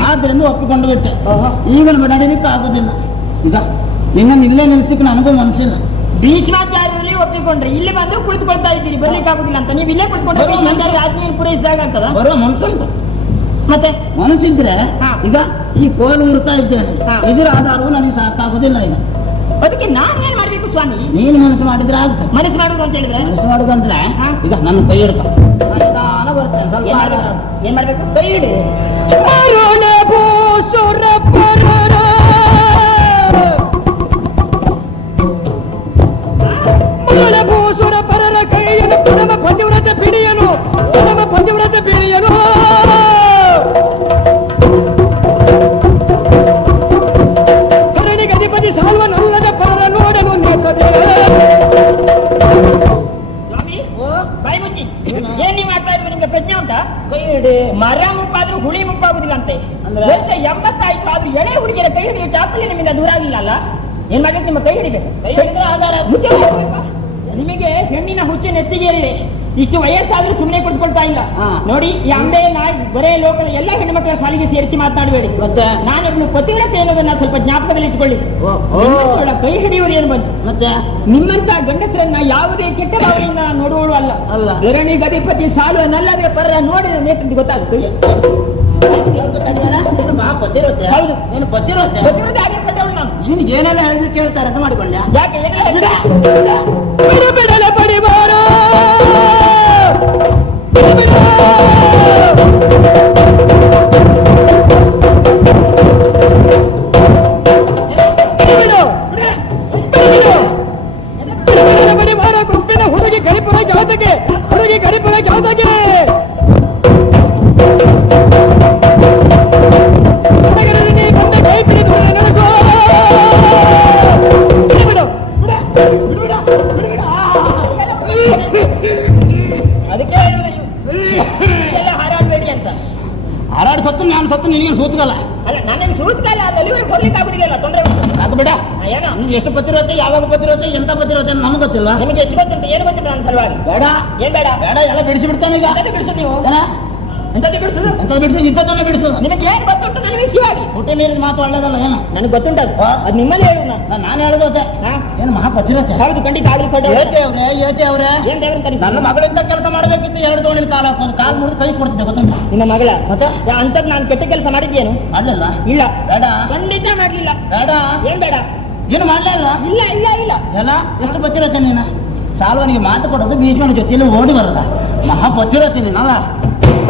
ಆದ್ರಿಂದ ಒಪ್ಪಿಕೊಂಡು ಬಿಟ್ಟೆ. ಈಗ ನಡೀಲಿಕ್ಕೆ ಆಗುದಿಲ್ಲ. ಈಗ ನಿನ್ನನ್ನು ಇಲ್ಲೇ ನಿಲ್ಸಿಕ್ಕೆ ನನಗೂ ಮನಸ್ಸಿಲ್ಲ. ಭೀಷ್ಮಾಚಾರ್ಯರಲ್ಲಿ ಒಪ್ಪಿಕೊಂಡ್ರೆ ಇಲ್ಲಿ ಬಂದು ಕುಳಿತುಕೊಳ್ತಾ ಇದ್ದೀರಿ, ಬರ್ಲಿಕ್ಕೆ ಆಗುದಿಲ್ಲ ಅಂತ. ನೀವು ಇಲ್ಲೇ ಕುಳಿತುಕೊಂಡ್ರೆ ಭೀಷ್ಮಾಚಾರ್ಯ ಆಜ್ಞೆಯನ್ನು ಪೂರೈಸಿದಾಗ ಅಂತದ? ಬರುವ ಮನಸ್ಸುಂಟು. ಮತ್ತೆ ಮನಸ್ಸಿದ್ರೆ ಈಗ ಈ ಕೋಲು ಉರ್ತಾ ಇದ್ದೇನೆ, ಇದರ ಆಧಾರವು ನನಗೆ ಸಾಕಾಗುದಿಲ್ಲ. ಈಗ ಅದಕ್ಕೆ ನಾನೇನ್ ಮಾಡ್ಬೇಕು ಸ್ವಾಮಿ? ನೀನು ಮನಸ್ಸು ಮಾಡಿದ್ರೆ ಆಗ್ತದೆ. ಮನಸ್ಸು ಮಾಡುದು ಅಂತ ಹೇಳಿದ್ರೆ? ಮನಸ್ಸು ಮಾಡುದಂದ್ರೆ ಈಗ ನನ್ನ ಕೈ ಹಿಡ್ಕ, ನಿಧಾನ ಬರ್ತೇನೆ. ಸ್ವಲ್ಪ ಏನ್ ಮಾಡ್ಬೇಕು? ಕೈ ಹಿಡಿ. ಭೂಸುರ ಪರರ ಕೈಯನ್ನು ಪರಮ ಪತಿವ್ರತೆ ಕೈ ಹಿಡಿ. ಮರ ಮುಪ್ಪಾದ್ರೂ ಹುಳಿ ಮುಪ್ಪಾಗುದಿಲ್ಲ ಅಂತೆ. ವರ್ಷ 80 ಆಯ್ತು ಆದ್ರೂ ಎಳೆ ಹುಡುಗಿಯರ ಕೈ ಹಿಡಿಯುವ ಚಾಪಲ್ಯ ನಿಮ್ಮಿಂದ ದೂರ ಆಗಿಲ್ಲ ಅಲ್ಲ. ಏನ್ ಮಾಡ್ಬೇಕು, ನಿಮ್ಮ ಕೈ ಹಿಡಿಬೇಕು. ಕೈ ಹಿಡಿದ್ರೆ ಆಧಾರ. ನಿಮಗೆ ಹೆಣ್ಣಿನ ಹುಚ್ಚು ನೆತ್ತಿಗೇರಿದೆ. ಇಷ್ಟು ವಯಸ್ಸಾದ್ರೂ ಸುಮ್ಮನೆ ಕುಳಿತುಕೊಳ್ತಾ ಇಲ್ಲ. ನೋಡಿ, ಈ ಅಂಬೆ ಬರೇ ಲೋಕದ ಎಲ್ಲ ಹೆಣ್ಣುಮಕ್ಕಳ ಸಾಲಿಗೆ ಸೇರಿಸಿ ಮಾತನಾಡಬೇಡಿ. ಮತ್ತೆ ನಾನು ಪತಿವ್ರತೆ ಅನ್ನೋದನ್ನ ಸ್ವಲ್ಪ ಜ್ಞಾಪಕದಲ್ಲಿ ಇಟ್ಟುಕೊಳ್ಳಿ. ಕೈ ಹಿಡಿಯುವರು ಏನು ಬಂತು? ಮತ್ತೆ ನಿಮ್ಮಂತ ಗಂಡಸರನ್ನ ಯಾವುದೇ ಕೆಟ್ಟ ಭಾವನೆಯಿಂದ ನೋಡುವಳು ಅಲ್ಲ. ಧರಣಿ ಗದಿಪತಿ ಸಾಲು ನಲ್ಲದೆ ಪರ ನೋಡಿದ ನೇತೃತ್ವ ಗೊತ್ತಾಗುತ್ತೆ. ಹೌದು, ನೀನು ಪತಿರೋತೆ ಆಗಲ್ಪಟ್ಟವಳು ನಾನು. ನಿನ್ಗೆ ಏನೆಲ್ಲ ಹೇಳಿದ್ರೆ ಕೇಳ್ತಾರೆ ಅಂತ ಮಾಡಿಕೊಂಡೆ. ಯಾಕೆ ಬಿಡಲೆ ಪಡಿಬಾರ ಗುಂಪಿನ ಹುಡುಗಿ ಕರಿಪುರ ಜಾತಗೆ ಅದಕ್ಕೆ ಎಲ್ಲ ಹಾರಾಡಬೇಡಿ ಅಂತ. ಹಾರಾಡಿ ಸತ್ತು ನಾನು ಸತ್ತು ನಿನಗೆ ಸೂತ್ಗಲ್ಲ. ಅಲ್ಲ, ನನಗೆ ಸೂತ್ಕಾಲ ಅಲ್ಲಿವರೆಗೆ ಹೋಗ್ಲಿಕ್ಕೆ ಆಗುದಿಲ್ಲ. ತೊಂದರೆ ಅದು ಬಿಡ. ಏನೋ ನಿಮ್ಗೆ ಎಷ್ಟು ಪತಿರೋತೆ, ಯಾವಾಗ ಪತಿರೋತೆ, ಎಂತ ಪತಿರೋತೆ ನಮ್ಗೆ ಗೊತ್ತಿಲ್ಲ. ನಿಮಗೆ ಎಷ್ಟು ಗೊತ್ತುಂಟು? ಏನು ಗೊತ್ತುಂಟು ನನ್ನ ಸಲುವಾಗಿ? ಬೇಡ ಏನ್ ಬೇಡ? ಬೇಡ, ಎಲ್ಲ ಬಿಡಿಸಿ ಬಿಡ್ತಾನೆ ಈಗ. ಬಿಡಿಸು ನೀವು. ಎಂತದ್ದು ಬಿಡಿಸೋದು? ಎಂತ ಬಿಡಿಸು, ಇಂಥದ್ದನ್ನ ಬಿಡಿಸು. ನಿಮಗೆ ಏನ್ ಗೊತ್ತುಂಟು ನನ್ನ ವಿಷಯವಾಗಿ? ಹುಟ್ಟಿ ಮೀರಿದ ಮಾತು ಒಳ್ಳೇದಲ್ಲ ಏನು? ನನಗೆ ಗೊತ್ತುಂಟು ಅದು. ಅದು ನಿಮ್ಮಲ್ಲಿ ಹೇಳು. ನಾನು ಹೇಳೋದು ಏನು ಮಹಾಪತಿರೋತೆ? ಹೌದು, ಖಂಡಿತ ಆಗ್ಲಿ ಕೊಟ್ಟೆ. ಯೋಚೆ ಅವ್ರೆ ಏನ್ ದೇವ್ರನ್ನ ಕರೀತಾರೆ? ನನ್ನ ಮಗಳಿಂದ ಕೆಲಸ ಮಾಡಬೇಕಿತ್ತು. 2 ತೋಣಿಲ್ ಕಾಲ ಹಾಕೋದು, ಕಾಲು ಮುರಿದು ಕೈ ಕೊಡ್ತಿದ್ದೆ ಗೊತ್ತುಂಟು. ನಿನ್ನ ಮಗಳ ಮತ್ತೆ ಅಂತದ್ ನಾನು ಕೆಟ್ಟ ಕೆಲಸ ಮಾಡಿದ್ದೇನು? ಅಲ್ಲಲ್ಲ. ಇಲ್ಲ, ಬೇಡ, ಖಂಡಿತ ಮಾಡ್ಲಿಲ್ಲ. ಬೇಡ, ಏನ್ ಬೇಡ? ಏನು ಮಾಡ್ಲೇ ಇಲ್ಲ. ಇಲ್ಲ ಇಲ್ಲ ಇಲ್ಲ. ಎಲ್ಲ ಎಷ್ಟು ಪತಿರೋತೆ ನೀನು? ಸಾಲ್ವನಿಗೆ ಮಾತು ಕೊಡೋದು, ಭೀಷ್ಮನ ಜೊತೆಯಲ್ಲಿ ಓಡಿ ಬರೋದ. ಮಹಾಪತಿರೋತೆ ನೀನಲ್ಲ.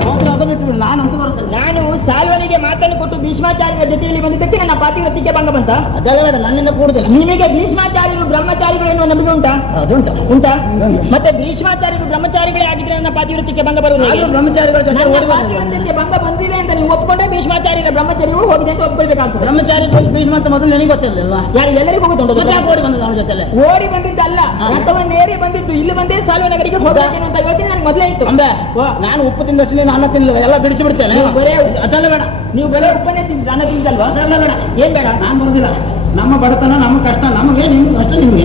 ಹೋದ್ರೆ ಹೋಗ ಬಿಟ್ಟು ಬಿಡು, ನಾನಂತೂ ಬರ್ತೇನೆ. ನಾನು ಸಾಲ್ವನಿಗೆ ಮಾತನ್ನು ಕೊಟ್ಟು ಭೀಷ್ಮಾಚಾರ್ಯರ ಜೊತೆಯಲ್ಲಿ ಬಂದಿದ್ದಕ್ಕೆ ನನ್ನ ಪಾತಿವ್ರತ್ಯಕ್ಕೆ ಭಂಗ ಬಂತ? ಅದೆಲ್ಲ ಬೇಡ, ನನ್ನಿಂದ ಕೂಡುದಿಲ್ಲ. ನಿಮಗೆ ಭೀಷ್ಮಾಚಾರ್ಯರು ಬ್ರಹ್ಮಚಾರಿಗಳು ಎನ್ನುವ ನಂಬಿಕೆ ಉಂಟಾ? ಅದುಂಟು. ಉಂಟಾ? ಮತ್ತೆ ಭೀಷ್ಮಾಚಾರ್ಯರು ಬ್ರಹ್ಮಚಾರಿಗಳೇ ಆಗಿದ್ರೆ ನನ್ನ ಪಾತಿವ್ರತ್ಯಕ್ಕೆ ಭಂಗ ಬರುವುದು. ಬ್ರಹ್ಮಚಾರಿಗಳ ಜೊತೆ ಓಡಿ ಬಂದ. ಪಾತಿವ್ರತ್ಯಕ್ಕೆ ಭಂಗ ಬಂದಿದೆ ಅಂತ ನೀವು ಒಪ್ಕೊಂಡ್ರೆ ಭೀಷ್ಮಾಚಾರ್ಯರ ಬ್ರಹ್ಮಚಾರಿಗಳು ಹೋಗಿದೆ ಅಂತ ಒಪ್ಕೊಳ್ಬೇಕಾಗ್ತದೆ. ಬ್ರಹ್ಮಚಾರಿ ಭೀಷ್ಮ ಅಂತ ಮೊದಲು ನನಗೆ ಗೊತ್ತಿರಲಿಲ್ವಾ? ಯಾರು ಎಲ್ಲರಿಗೂ ಹೋಗುತ್ತುಂಟು. ಓಡಿ ಬಂದ ಅವನ ಜೊತೆ ಓಡಿ ಬಂದಿದ್ದಲ್ಲ, ರಥವನ್ನೇರಿ ಬಂದಿದ್ದು. ಇಲ್ಲಿ ಬಂದೇ ಸಾಲ್ವನಗರಿಗೆ ಹೋಗಬೇಕೇನು ಅಂತ ಯೋಚನೆ ನನಗೆ ಮೊದಲೇ ಇತ್ತು. ಅಂಬೆ, ನಾನು ಉಪ್ಪು ತಿಂದಷ್ಟು ನೀನು ಅನ್ನ ತಿನ್ನಲಿಲ್ಲ, ಎಲ್ಲ ಬಿಡಿಸಿ ಬಿಡ್ತೇನೆ. ಅದೆಲ್ಲ ಬೇಡ. ನೀವು ಬೆಲೆ ಉಪ್ಪನ್ನೇ ತಿಂದ ಅನ್ನ ತಿಂದಲ್ವಾ? ಅದೆಲ್ಲ ಬೇಡ. ಏನ್ ಬೇಡ? ನಾನು ಬರುದಿಲ್ಲ. ನಮ್ಮ ಬಡತನ, ನಮ್ಮ ಕಷ್ಟ ನಮಗೆ, ನಿಮ್ಗೆ ಕಷ್ಟ ನಿಮ್ಗೆ.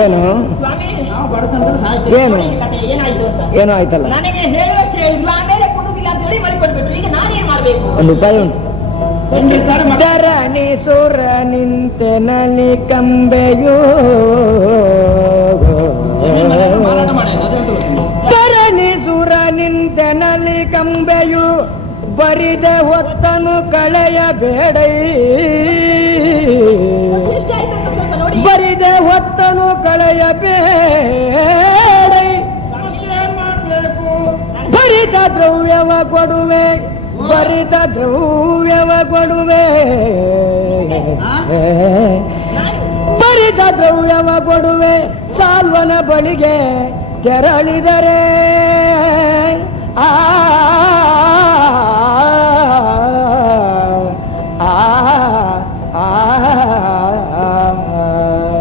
ಏನು ಸ್ವಾಮಿ, ನಾವು ಬಡತನದಲ್ಲಿ ಸಾಯ್ತೀವಿ. ಏನು ಏನಾಯ್ತು ಅಂತ ಏನೋ ಆಯ್ತಲ್ಲ. ನನಗೆ ಹೇಳುವಕ್ಕೆ ಹೇಳಿದ್ರು, ಆಮೇಲೆ ಕೊಡುದಿಲ್ಲ ಅಂತ ಹೇಳಿ ಮಾಡಿಕೊಡ್ಬಿಟ್ರು. ಈಗ ನಾನೇನ್ ಮಾಡ್ಬೇಕು? ಒಂದು ಉಪಾಯ ಉಂಟು. ಧರಣಿ ಸುರ ನಿಂತೆನಲಿ ಕಂಬೆಯೋ, ಮಾರಾಟ ಮಾಡಿ ಅದಂತ ಧರಣಿ ಸುರ ನಿಂತೆನಲಿ ಕಂಬೆಯು, ಬರಿದ ಹೊತ್ತನು ಕಳೆಯಬೇಡೈ, ಎಷ್ಟಾಯ್ತು ಅಂತ ಸ್ವಲ್ಪ ನೋಡಿ. ಬರಿದ ಹೊತ್ತನು ಕಳೆಯಬೇಡೈ, ಭರಿತ ದ್ರವ್ಯವ ಕೊಡುವೆ, ಭರಿತ ದ್ರವ್ಯವ ಕೊಡುವೆ, ಭರಿತ ದ್ರವ್ಯವ ಕೊಡುವೆ, ಸಾಲ್ವನ ಬಳಿಗೆ ತೆರಳಿದರೆ ಆ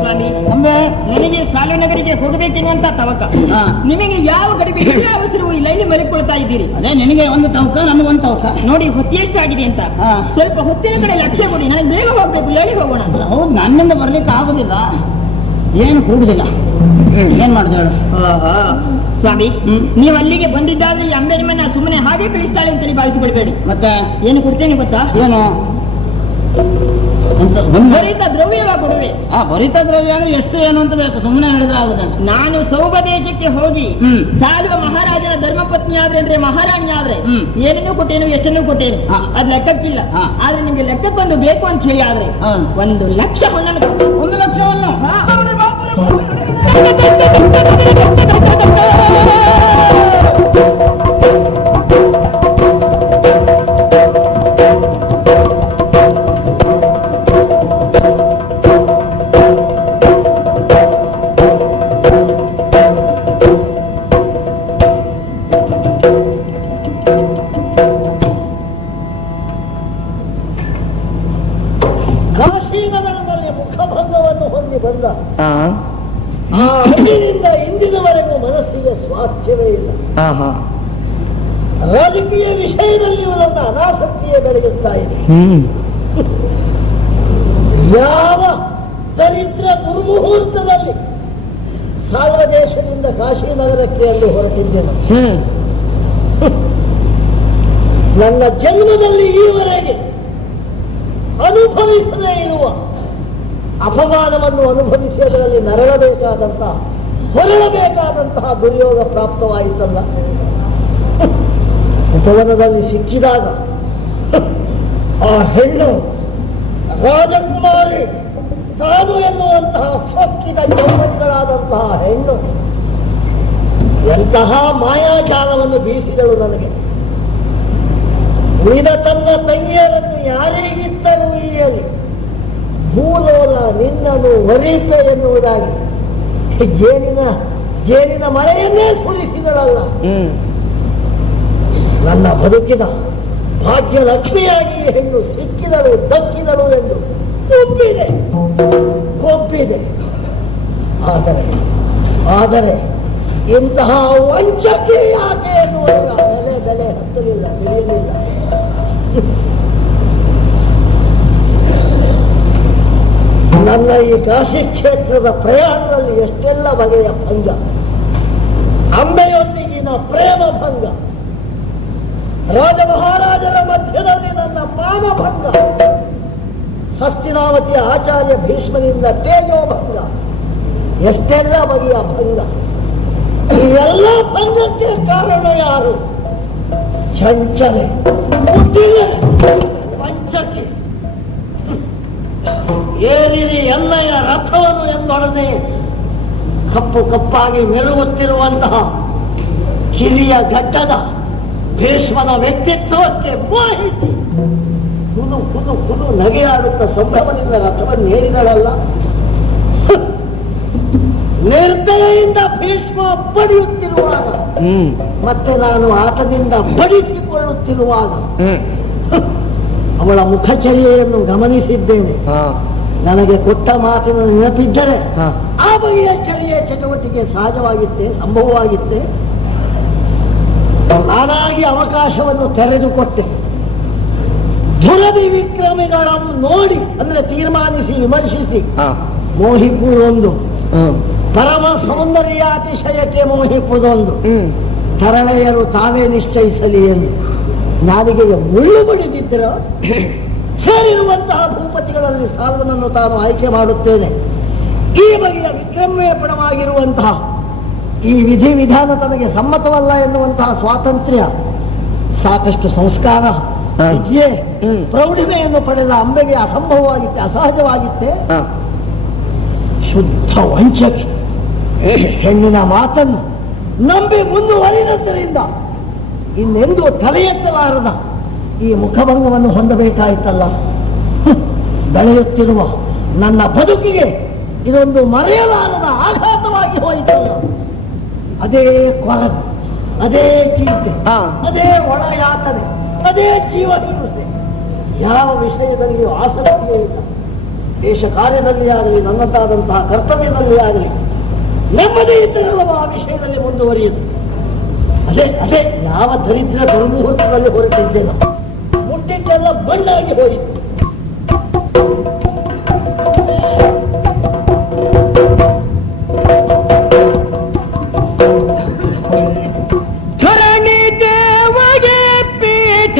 ಸ್ವಾಮಿ, ನನಗೆ ಸಾಲನಗರಿಗೆ ಹೋಗಬೇಕೆನ್ನುವಂತ ತವಕ. ನಿಮಗೆ ಯಾವ ಕಡಿಮೆ ಅವಸರವೂ ಇಲ್ಲ, ಇಲ್ಲಿ ಮಲಗಿಕೊಳ್ತಾ ಇದ್ದೀರಿ. ಅದೇ ನಿನಗೆ ಒಂದು ತವಕ, ನಮಗೊಂದು ತವಕ. ನೋಡಿ ಹೊತ್ತಿ ಎಷ್ಟಾಗಿದೆ ಅಂತ. ಸ್ವಲ್ಪ ಹೊತ್ತಿನ ಕಡೆ ಲಕ್ಷ್ಯ ಕೊಡಿ. ನನಗೆ ಬೇಗ ಹೋಗ್ಬೇಕು, ಹೇಳಿ ಹೋಗೋಣ. ಹೌದು, ನನ್ನಿಂದ ಬರ್ಲಿಕ್ಕೆ ಆಗುದಿಲ್ಲ, ಏನು ಕೂಡುದಿಲ್ಲ. ಏನ್ ಮಾಡುದು ಹೇಳು? ಸ್ವಾಮಿ, ನೀವು ಅಲ್ಲಿಗೆ ಬಂದಿದ್ದಾದ್ರೆ ಈ ಅಂಬೆ ನಿಮ್ಮನ್ನ ಸುಮ್ಮನೆ ಹಾಗೆ ಕಳಿಸ್ತಾಳೆ ಅಂತ ನೀವು ಭಾವಿಸಿಕೊಳ್ಬೇಡಿ. ಮತ್ತೆ ಏನು ಕೊಡ್ತೇನೆ ಗೊತ್ತಾ? ಏನು? ಭರಿತ ದ್ರವ್ಯವ ಕೊಡುವೆ. ಭರಿತ ದ್ರವ್ಯ ಅಂದ್ರೆ ಎಷ್ಟು ಏನು ಅಂತ ಬೇಕು, ಸುಮ್ಮನೆ ಹೇಳಿದ್ರೆ ಆಗುದ. ನಾನು ಸೌಭ ದೇಶಕ್ಕೆ ಹೋಗಿ ಸಾಲುವ ಮಹಾರಾಜನ ಧರ್ಮಪತ್ನಿ ಆದ್ರೆ ಅಂದ್ರೆ ಮಹಾರಾಣಿ ಆದ್ರೆ ಏನನ್ನೂ ಕೊಟ್ಟೇನು, ಎಷ್ಟನ್ನೂ ಕೊಟ್ಟೇನು, ಅದ್ ಲೆಕ್ಕಕ್ಕಿಲ್ಲ. ಆದ್ರೆ ನಿಮ್ಗೆ ಲೆಕ್ಕಕ್ಕೊಂದು ಬೇಕು ಅಂತ ಹೇಳಿ ಆದ್ರೆ 1 ಲಕ್ಷ ಹೊನ್ನನ್ನು 1 ಲಕ್ಷವನ್ನು ಕಾಶೀನಗರದಲ್ಲಿ ಮುಖಭಂಗವನ್ನು ಹೊಂದಿ ಬಂದ ಆ ಹಣ್ಣಿನಿಂದ ಇಂದಿನವರೆಗೂ ಮನಸ್ಸಿಗೆ ಸ್ವಾಸ್ಥ್ಯವೇ ಇಲ್ಲ. ರಾಜಕೀಯ ವಿಷಯದಲ್ಲಿ ಇವರನ್ನ ಅನಾಸಕ್ತಿಯೇ ಬೆಳೆಯುತ್ತಾ ಇದೆ. ಯಾವ ದರಿದ್ರ ದುರ್ಮುಹೂರ್ತದಲ್ಲಿ ಸಾಗರ ದೇಶದಿಂದ ಕಾಶಿನಗರಕ್ಕೆ ಅಲ್ಲಿ ಹೊರಟಿದ್ದೇನೆ. ನನ್ನ ಜನ್ಮದಲ್ಲಿ ಈವರೆಗೆ ಅನುಭವಿಸದೇ ಇರುವ ಅಪಮಾನವನ್ನು ಅನುಭವಿಸಿ ಅದರಲ್ಲಿ ಹೊರಳಬೇಕಾದಂತಹ ದುರ್ಯೋಗ ಪ್ರಾಪ್ತವಾಯಿತಲ್ಲ. ಉಪವನದಲ್ಲಿ ಸಿಕ್ಕಿದಾಗ ಆ ಹೆಣ್ಣು ರಾಜಕುಮಾರಿ ತಾನು ಎನ್ನುವಂತಹ ಸೊಕ್ಕಿದ ಯೌವನಿಗಳಾದಂತಹ ಹೆಣ್ಣು ಎಂತಹ ಮಾಯಾಜಾಲವನ್ನು ಬೀಸಿದಳು ನನಗೆ. ಉಳಿದ ತನ್ನ ತಂಗಿಯರನ್ನು ಯಾರಿಗಿದ್ದರೂ ಈಯಲ್ಲಿ ಭೂಲೋಲ ನಿನ್ನನು ವರೀಪೆ ಎನ್ನುವುದಾಗಿ ಜೇನಿನ ಮಳೆಯನ್ನೇ ಸುರಿಸಿದಳಲ್ಲ. ನನ್ನ ಬದುಕಿನ ಭಾಗ್ಯ ಲಕ್ಷ್ಮಿಯಾಗಿ ಹೆಣ್ಣು ಸಿಕ್ಕಿದಳು, ದಕ್ಕಿದಳು ಎಂದು ಕೊಬ್ಬಿದೆ. ಆದರೆ ಇಂತಹ ವಂಚಕೆ ಯಾಕೆ ಎನ್ನುವಾಗ ಬೆಲೆ ಹತ್ತಲಿಲ್ಲ, ತಿಳಿಯಲಿಲ್ಲ. ನನ್ನ ಈ ಕಾಶಿ ಕ್ಷೇತ್ರದ ಪ್ರಯಾಣದಲ್ಲಿ ಎಷ್ಟೆಲ್ಲ ಬಗೆಯ ಭಂಗ, ಅಂಬೆಯೊಂದಿಗಿನ ಪ್ರೇಮ ಭಂಗ, ರಾಜ ಮಹಾರಾಜರ ಮಧ್ಯದಲ್ಲಿ ನನ್ನ ಮಾನಭಂಗ, ಹಸ್ತಿನಾವತಿಯ ಆಚಾರ್ಯ ಭೀಷ್ಮನಿಂದ ತೇಜೋಭಂಗ, ಎಷ್ಟೆಲ್ಲ ಬಗೆಯ ಭಂಗ. ಈ ಎಲ್ಲ ಭಂಗಕ್ಕೆ ಕಾರಣ ಯಾರು? ಚಂಚಲೆ, ಪಂಚಕೆ. ಏರಿರಿ ಎನ್ನಯ ರಥವನ್ನು ಎಂದೊಡನೆ ಕಪ್ಪು ಕಪ್ಪಾಗಿ ಮೆರುಗುತ್ತಿರುವಂತಹ ಕಿರಿಯ ಗಡ್ಡದ ಭೀಷ್ಮನ ವ್ಯಕ್ತಿತ್ವಕ್ಕೆ ಮೋಹಿಸಿ ಕುದು ನಗೆಯಾಡುತ್ತ ಸಂಭ್ರಮದಿಂದ ರಥವನ್ನು ಏರಿದಳಲ್ಲ. ನಿರ್ದಯೆಯಿಂದ ಭೀಷ್ಮ ಬಡಿಯುತ್ತಿರುವಾಗ ಮತ್ತೆ ನಾನು ಆತನಿಂದ ಬಡಿಸಿಕೊಳ್ಳುತ್ತಿರುವಾಗ ಅವಳ ಮುಖಚರ್ಯೆಯನ್ನು ಗಮನಿಸಿದ್ದೇನೆ. ನನಗೆ ಕೊಟ್ಟ ಮಾತಿನ ನೆನಪಿದ್ದರೆ ಆ ಬಗೆಯ ಚರ್ಯೆ ಚಟುವಟಿಕೆ ಸಹಜವಾಗಿತ್ತೆ, ಸಂಭವವಾಗಿತ್ತೆ. ನಾನಾಗಿ ಅವಕಾಶವನ್ನು ತೆರೆದುಕೊಟ್ಟೆ. ದುರದಿ ವಿಕ್ರಮಿಗಳನ್ನು ನೋಡಿ, ಅಂದ್ರೆ ತೀರ್ಮಾನಿಸಿ ವಿಮರ್ಶಿಸಿ ಮೋಹಿಪುವುದೊಂದು, ಪರಮ ಸೌಂದರ್ಯಾತಿಶಯಕ್ಕೆ ಮೋಹಿಪುವುದೊಂದು, ತರಳೆಯರು ತಾವೇ ನಿಶ್ಚಯಿಸಲಿ ಎಂದು ನಾಲಿಗೆಗೆ ಮುಳ್ಳು ಬಡಿದಿದ್ದರ ಸೇರಿರುವಂತಹ ಭೂಪತಿಗಳಲ್ಲಿ ಸಾಲ್ವನನ್ನು ತಾನು ಆಯ್ಕೆ ಮಾಡುತ್ತೇನೆ. ಈ ಬಗೆಯ ವಿಕ್ರಮೇಪಣವಾಗಿರುವಂತಹ ಈ ವಿಧಿ ವಿಧಾನ ತನಗೆ ಸಮ್ಮತವಲ್ಲ ಎನ್ನುವಂತಹ ಸ್ವಾತಂತ್ರ್ಯ, ಸಾಕಷ್ಟು ಸಂಸ್ಕಾರ, ವಿದ್ಯೆ, ಪ್ರೌಢಿಮೆಯನ್ನು ಪಡೆದ ಅಂಬೆಗೆ ಅಸಂಭವವಾಗಿತ್ತೆ, ಅಸಹಜವಾಗಿತ್ತೆ. ಶುದ್ಧ ವಂಚಕಿ ಹೆಣ್ಣಿನ ಮಾತನ್ನು ನಂಬಿ ಮುಂದುವರಿದದ್ದರಿಂದ ಇನ್ನೆಂದು ತಲೆ ಎತ್ತಲಾರದ ಈ ಮುಖಭಂಗವನ್ನು ಹೊಂದಬೇಕಾಯಿತಲ್ಲ. ಬೆಳೆಯುತ್ತಿರುವ ನನ್ನ ಬದುಕಿಗೆ ಇದೊಂದು ಮರೆಯಲಾರದ ಆಘಾತವಾಗಿ ಹೋಯಿತಲ್ಲ. ಅದೇ ಕೊರಗು, ಅದೇ ಚಿಂತೆ, ಅದೇ ಒಳಯಾತನೆ, ಅದೇ ಜೀವ ಹಿಂಸೆ. ಯಾವ ವಿಷಯದಲ್ಲಿಯೂ ಆಸಕ್ತಿಯೇ ಇಲ್ಲ. ದೇಶ ಕಾರ್ಯದಲ್ಲಿ ಆಗಲಿ, ನನ್ನದಾದಂತಹ ಕರ್ತವ್ಯದಲ್ಲಿ ಆಗಲಿ ನೆಮ್ಮದಿ ಇದ್ದರಲ್ಲವ ಆ ವಿಷಯದಲ್ಲಿ ಮುಂದುವರಿಯುವುದು. ಅದೇ ಯಾವ ದರಿದ್ರ ದುರ್ಮುಹೂರ್ತದಲ್ಲಿ ಹೊರಟಿದ್ದೇನೋ ಮುಟ್ಟಿದ್ದೆಲ್ಲ ಬಣ್ಣಾಗಿ ಹೋಯಿತು. ಧರಣಿ ದೇವಗೆ ಪೀಠ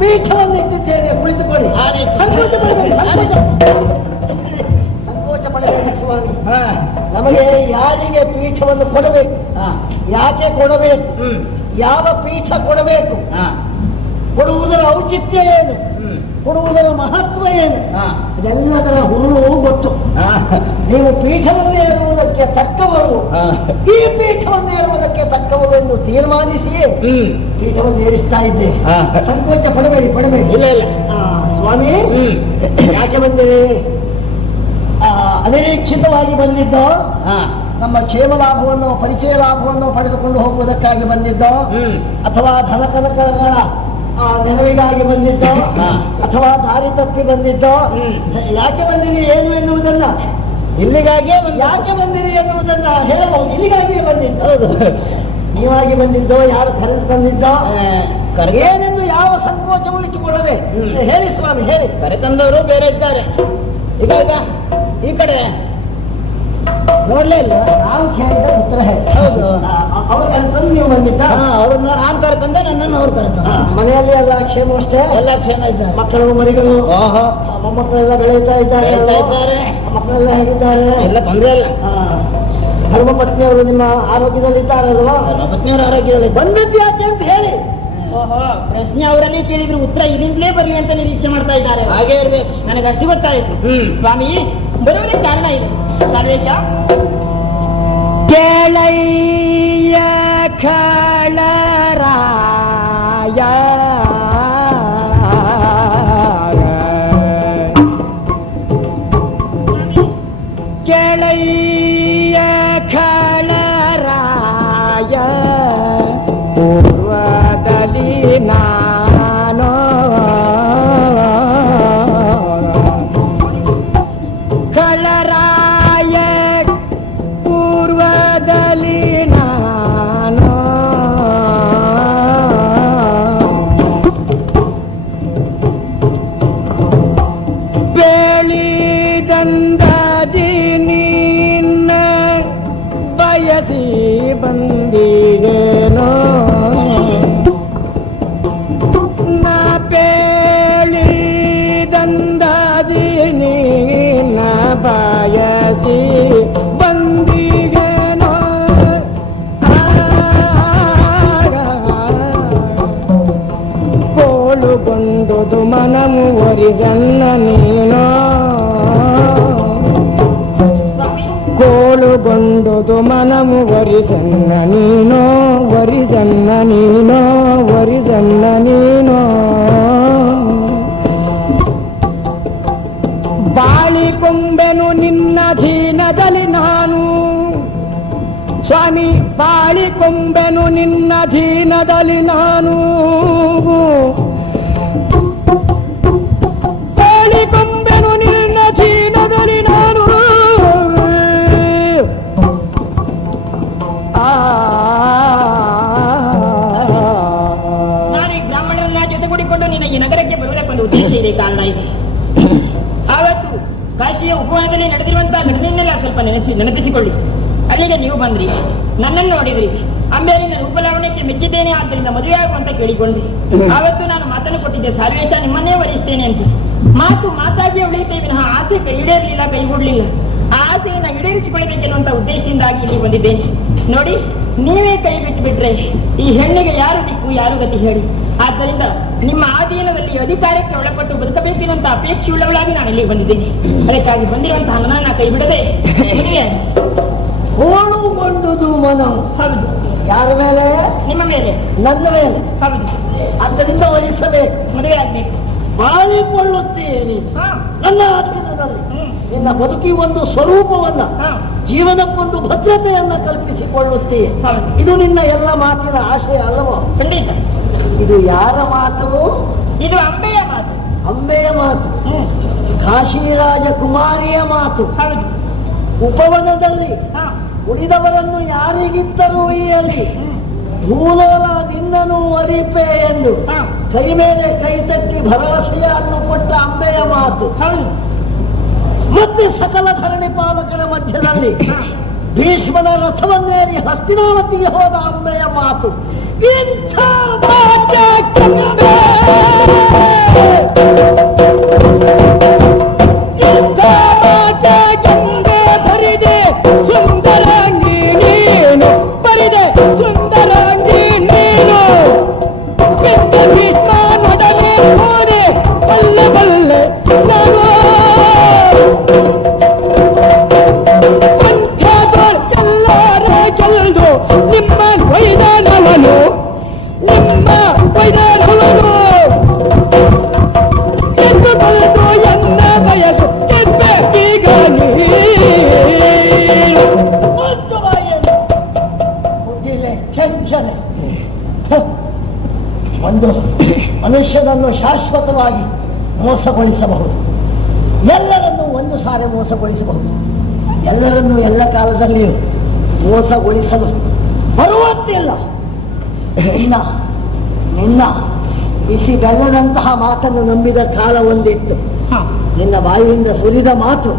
ಪೀಠವನ್ನು ಇಟ್ಟಿದ್ದೇನೆ, ಕುಳಿತುಕೊಳ್ಳಿ. ಸಂಕೋಚ ಪಡಬೇಡಿ ಸ್ವಾಮಿ. ನಮಗೆ ಯಾರಿಗೆ ಪೀಠವನ್ನು ಕೊಡಬೇಕು, ಯಾಕೆ ಕೊಡಬೇಕು, ಯಾವ ಪೀಠ ಕೊಡಬೇಕು, ಕೊಡುವುದರ ಔಚಿತ್ಯ ಏನು, ಕೊಡುವುದರ ಮಹತ್ವ ಏನು, ಇದೆಲ್ಲದರ ಹುರುಳು ನೀವು ಪೀಠವನ್ನೇರುವುದಕ್ಕೆ ತಕ್ಕವರು, ಈ ಪೀಠವನ್ನೇರುವುದಕ್ಕೆ ತಕ್ಕವರು ಎಂದು ತೀರ್ಮಾನಿಸಿಯೇ ಪೀಠವನ್ನು ಏರಿಸ್ತಾ ಇದ್ದೆ. ಸಂಕೋಚ ಪಡಬೇಡಿ. ಇಲ್ಲ ಇಲ್ಲ. ಸ್ವಾಮಿ, ಯಾಕೆ ಬಂದಿರಿ? ಅನಿರೀಕ್ಷಿತವಾಗಿ ಬಂದಿದ್ದೋ, ನಮ್ಮ ಕ್ಷೇಮ ಲಾಭವನ್ನು ಪರಿಚಯ ಲಾಭವನ್ನು ಪಡೆದುಕೊಂಡು ಹೋಗುವುದಕ್ಕಾಗಿ ಬಂದಿದ್ದೋ, ಅಥವಾ ಧನ ಕನಕಗಳ ನೆರವಿಗಾಗಿ ಬಂದಿದ್ದೋ, ಅಥವಾ ದಾರಿ ತಪ್ಪಿ ಬಂದಿದ್ದೋ? ಯಾಕೆ ಬಂದಿರಿ ಏನು ಎನ್ನುವುದನ್ನ, ಇಲ್ಲಿಗಾಗಿಯೇ ಯಾಕೆ ಬಂದಿರಿ ಎನ್ನುವುದನ್ನ ಹೇಳಬಹುದು. ಇಲ್ಲಿಗಾಗಿಯೇ ಬಂದಿದ್ದು. ಹೌದು, ನೀವಾಗಿ ಬಂದಿದ್ದೋ, ಯಾರು ಕರೆದು ತಂದಿದ್ದೋ ಏನೆಂದು ಯಾವ ಸಂಕೋಚವೂ ಇಟ್ಟುಕೊಳ್ಳದೆ ಹೇಳಿ ಸ್ವಾಮಿ, ಹೇಳಿ. ಕರೆತಂದವರು ಬೇರೆ ಇದ್ದಾರೆ. ಈಗ ಈ ಕಡೆ ನೋಡ್ಲೇ ಇಲ್ಲ, ನಾವು ಕೇಳಿದ ಉತ್ತರ ಹೇಳಿ. ಹೌದು, ಅವ್ರು ಕರೆತಂದು ನೀವು ಬಂದಿದ್ದ? ಅವ್ರನ್ನ ನಾನು ಕರೆತಂದೆ, ನನ್ನನ್ನು ಅವ್ರು ಕರೆತಂದ. ಮನೆಯಲ್ಲಿ ಎಲ್ಲ ಕ್ಷೇಮ ಅಷ್ಟೇ? ಎಲ್ಲ ಕ್ಷೇಮ ಇದ್ದಾರೆ. ಮಕ್ಕಳು ಮರಿಗಳು ಮೊಮ್ಮಕ್ಕಳೆಲ್ಲ ಬೆಳೀತಾ ಇದ್ದಾರೆ? ಮಕ್ಕಳೆಲ್ಲ ಹೇಗಿದ್ದಾರೆ? ಎಲ್ಲ ತೊಂದರೆ ಇಲ್ಲ. ಧರ್ಮಪತ್ನಿಯವರು ನಿಮ್ಮ ಆರೋಗ್ಯದಲ್ಲಿದ್ದಾರಲ್ವಾ? ಧರ್ಮಪತ್ನಿಯವರು ಆರೋಗ್ಯದಲ್ಲಿ ಬಂದದ್ದು ಯಾಕೆ ಅಂತ ಹೇಳಿ. ಪ್ರಶ್ನೆ ಅವರನ್ನೇ ಕೇಳಿದ್ರು ಉತ್ತರ ಇಲ್ಲಿಂದಲೇ ಬರಲಿ ಅಂತ ನಿರೀಕ್ಷೆ ಮಾಡ್ತಾ ಇದ್ದಾರೆ. ಹಾಗೆ ಇರ್ಬೇಕು. ನನಗಷ್ಟು ಗೊತ್ತಾಯಿತು. ಸ್ವಾಮಿ, ಬರುವುದಕ್ಕೆ ಕಾರಣ ಇದೆ. ಸರ್ವೇಶ ಕೇಳಯ್ಯ ಖಳರಾಯ ಕೇಳಯ್ಯ ಖಳರಾಯ ಪೂರ್ವದಲ್ಲಿ ನಾನು ಖಳರಾಯ ಪೂರ್ವದಲ್ಲಿ ನಾನು ಬೇಳಿದಂದದಿ ನಿನ್ನ ಬಯಸಿ ಬಂದಿಗೇನೋ ನಾ ಬೇಳಿದಂದದಿ ನಿನ್ನ ಬಯಸಿ ಬಂದಿಗೇನೋ ಕೋಳುಗೊಂಡುದು ಮನಮು ಒರಿಸನ್ನ ನೀನೋ ಕೋಳುಗೊಂಡುದು ಮನಮು ಒರಿಸನ್ನ ನೀನೋ ಒರಿಸನ್ನ ನೀನೋ ಒರಿಸನ್ನ ನೀನೋ ಬಾಳಿಕೊಂಬೆನು ನಿನ್ನ ಅಧೀನದಲ್ಲಿ ನಾನು ಸ್ವಾಮಿ ಬಾಳಿಕೊಂಬೆನು ನಿನ್ನ ಅಧೀನದಲ್ಲಿ ನಾನು ಬಾಳಿಕೊಂಬೆನು ನಿನ್ನ ಅಧೀನದಲ್ಲಿ ನಾನು ನಾನು ಈ ಬ್ರಾಹ್ಮಣರನ್ನ ಜೊತೆಗೂಡಿಕೊಂಡು ನಿನ್ನ ಈ ನಗರಕ್ಕೆ ಬರುವುದಕ್ಕೊಂದು ಉದ್ದೇಶ ಇದೆ, ಕಾರಣ ಇದೆ. ಆವತ್ತು ಕಾಶಿಯ ಉಪವನದಲ್ಲಿ ನಡೆದಿರುವಂತಹ ಘಟನೆಯನ್ನೆಲ್ಲ ಸ್ವಲ್ಪ ನೆನಪಿಸಿಕೊಳ್ಳಿ. ಅಲ್ಲಿಗೆ ನೀವು ಬಂದ್ರಿ, ನನ್ನನ್ನು ನೋಡಿದ್ರಿ, ಅಂಬೇರಿನ ರೂಪಲಾವಣ್ಯಕ್ಕೆ ಮೆಚ್ಚಿದ್ದೇನೆ, ಆದ್ದರಿಂದ ಮದುವೆ ಆಗುವಂತ ಕೇಳಿಕೊಂಡ್ರಿ. ಆವತ್ತು ನಾನು ಮಾತನ್ನು ಕೊಟ್ಟಿದ್ದೆ, ಸರ್ವೇಶ ನಿಮ್ಮನ್ನೇ ವರಿಸ್ತೇನೆ ಅಂತ. ಮಾತು ಮಾತಾಗಿಯೇ ಉಳಿಯುತ್ತೇವೆ ವಿನಃ ಆಸೆ ಈಡೇರಲಿಲ್ಲ, ಕೈಗೂಡಲಿಲ್ಲ. ಆ ಆಸೆಯನ್ನು ಈಡೇರಿಸಿಕೊಳ್ಳಬೇಕೆನ್ನುವಂತ ಉದ್ದೇಶದಿಂದಾಗಿ ಇಲ್ಲಿ ಬಂದಿದ್ದೇನೆ. ನೋಡಿ, ನೀವೇ ಕೈ ಬಿಟ್ಟು ಬಿಟ್ರೆ ಈ ಹೆಣ್ಣಿಗೆ ಯಾರು ದಿಕ್ಕು, ಯಾರು ಗತಿ ಹೇಳಿ. ಆದ್ದರಿಂದ ನಿಮ್ಮ ಆಧೀನದಲ್ಲಿ ಅಧಿಕಾರಕ್ಕೆ ಒಳಪಟ್ಟು ಬದುಕಬೇಕೆನ್ನುವಂತ ಅಪೇಕ್ಷೆಯುಳ್ಳವಳಾಗಿ ನಾನು ಇಲ್ಲಿ ಬಂದಿದ್ದೇನೆ. ಅದಕ್ಕಾಗಿ ಬಂದಿರುವಂತಹ ನನ್ನ ಕೈ ಬಿಡದೆ ಮದುವೆ ಕೋಳುಗೊಂಡುದು ಮನ. ಹೌದು, ಯಾರ ಮೇಲೆ? ನಿಮ್ಮ ಮೇಲೆ, ನನ್ನ ಮೇಲೆ. ಹೌದು, ಆದ್ದರಿಂದ ವಹಿಸಬೇಕು, ಮದುವೆ ಆಗ್ಬೇಕು. ಬಾಳಿಕೊಳ್ಳುತ್ತೇನೆ ನನ್ನ ಅಧೀನದಲ್ಲಿ. ನಿನ್ನ ಬದುಕಿ ಒಂದು ಸ್ವರೂಪವನ್ನ, ಜೀವನಕ್ಕೊಂದು ಭದ್ರತೆಯನ್ನ ಕಲ್ಪಿಸಿಕೊಳ್ಳುತ್ತೇನೆ. ಇದು ನಿನ್ನ ಎಲ್ಲ ಮಾತಿನ ಆಶಯ ಅಲ್ಲವೋ? ಖಂಡಿತ. ಇದು ಯಾರ ಮಾತು? ಇದು ಅಂಬೆಯ ಮಾತು. ಅಂಬೆಯ ಮಾತು, ಕಾಶಿರಾಜ ಕುಮಾರಿಯ ಮಾತು. ಹೌದು, ಉಪವನದಲ್ಲಿ ಉಳಿದವರನ್ನು ಯಾರಿಗಿತ್ತರೂ ಇರಲಿ, ಭೂಲೋಲ ನಿನ್ನನು ಅರಿಪೆ ಎಂದು ಕೈ ಮೇಲೆ ಕೈ ತಟ್ಟಿ ಭರವಸೆಯನ್ನು ಕೊಟ್ಟ ಅಂಬೆಯ ಮಾತು. ಮತ್ತೆ ಸಕಲ ಧರಣಿ ಪಾಲಕರ ಮಧ್ಯದಲ್ಲಿ ಭೀಷ್ಮನ ರಥವನ್ನೇರಿ ಹಸ್ತಿನಾವತಿಗೆ ಹೋದ ಅಂಬೆಯ ಮಾತು. ಇಂಥ ಭರಿದೆ ಸುಂದರಾಂಗಿ ನೀನು, ಬರಿದೆ ಸುಂದರಾಂಗಿ ನೀನು, ಭೀಷ್ಮ ಮೊದಲೇ ಹೋದೆ ಬಲ್ಲೆ ಬಲ್ಲೆ ನಾನು. ಒಂದು ಮನುಷ್ಯನನ್ನು ಶಾಶ್ವತವಾಗಿ ಮೋಸಗೊಳಿಸಬಹುದು, ಎಲ್ಲರನ್ನೂ ಒಂದು ಸಾರಿ ಮೋಸಗೊಳಿಸಬಹುದು, ಎಲ್ಲರನ್ನೂ ಎಲ್ಲ ಕಾಲದಲ್ಲಿಯೂ ಮೋಸಗೊಳಿಸಲು ಬರುವಂತಿಲ್ಲ. ನಿನ್ನ ಬಿಸಿ ಬೆಲ್ಲದಂತಹ ಮಾತನ್ನು ನಂಬಿದ ಕಾಲ ಒಂದಿತ್ತು. ನಿನ್ನ ಬಾಯಿಯಿಂದ ಸುರಿದ ಮಾತು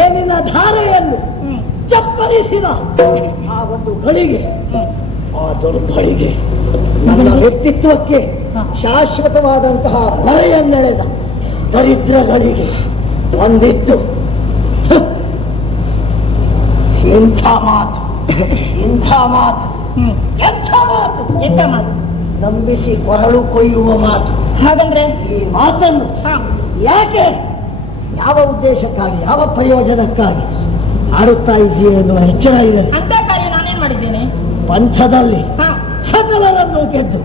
ಏನಿನ ಧಾರೆಯನ್ನು ಚಪ್ಪರಿಸಿದ ಆ ಒಂದು ಗಳಿಗೆ, ಆ ದುರ್ಗಳಿಗೆ, ನನ್ನ ವ್ಯಕ್ತಿತ್ವಕ್ಕೆ ಶಾಶ್ವತವಾದಂತಹ ಬರೆಯನ್ನೆಳೆದ ದರಿದ್ರಗಳಿಗೆ ಒಂದಿತ್ತು. ಇಂಥ ಮಾತು ಎಂಥ ಮಾತು ನಂಬಿಸಿ ಕೊರಳು ಕೊಯ್ಯುವ ಮಾತು. ಹಾಗಂದ್ರೆ ಈ ಮಾತನ್ನು ಯಾಕೆ, ಯಾವ ಉದ್ದೇಶಕ್ಕಾಗಿ, ಯಾವ ಪ್ರಯೋಜನಕ್ಕಾಗಿ ಆಡುತ್ತಾ ಇದೆಯೇ ಎನ್ನುವ ಎಚ್ಚರ ಇದೆ. ಅಂತ ಕಾರ್ಯ ನಾನೇನ್ ಮಾಡಿದ್ದೇನೆ? ಪಂಥದಲ್ಲಿ ಸಕಲರನ್ನು ಗೆದ್ದು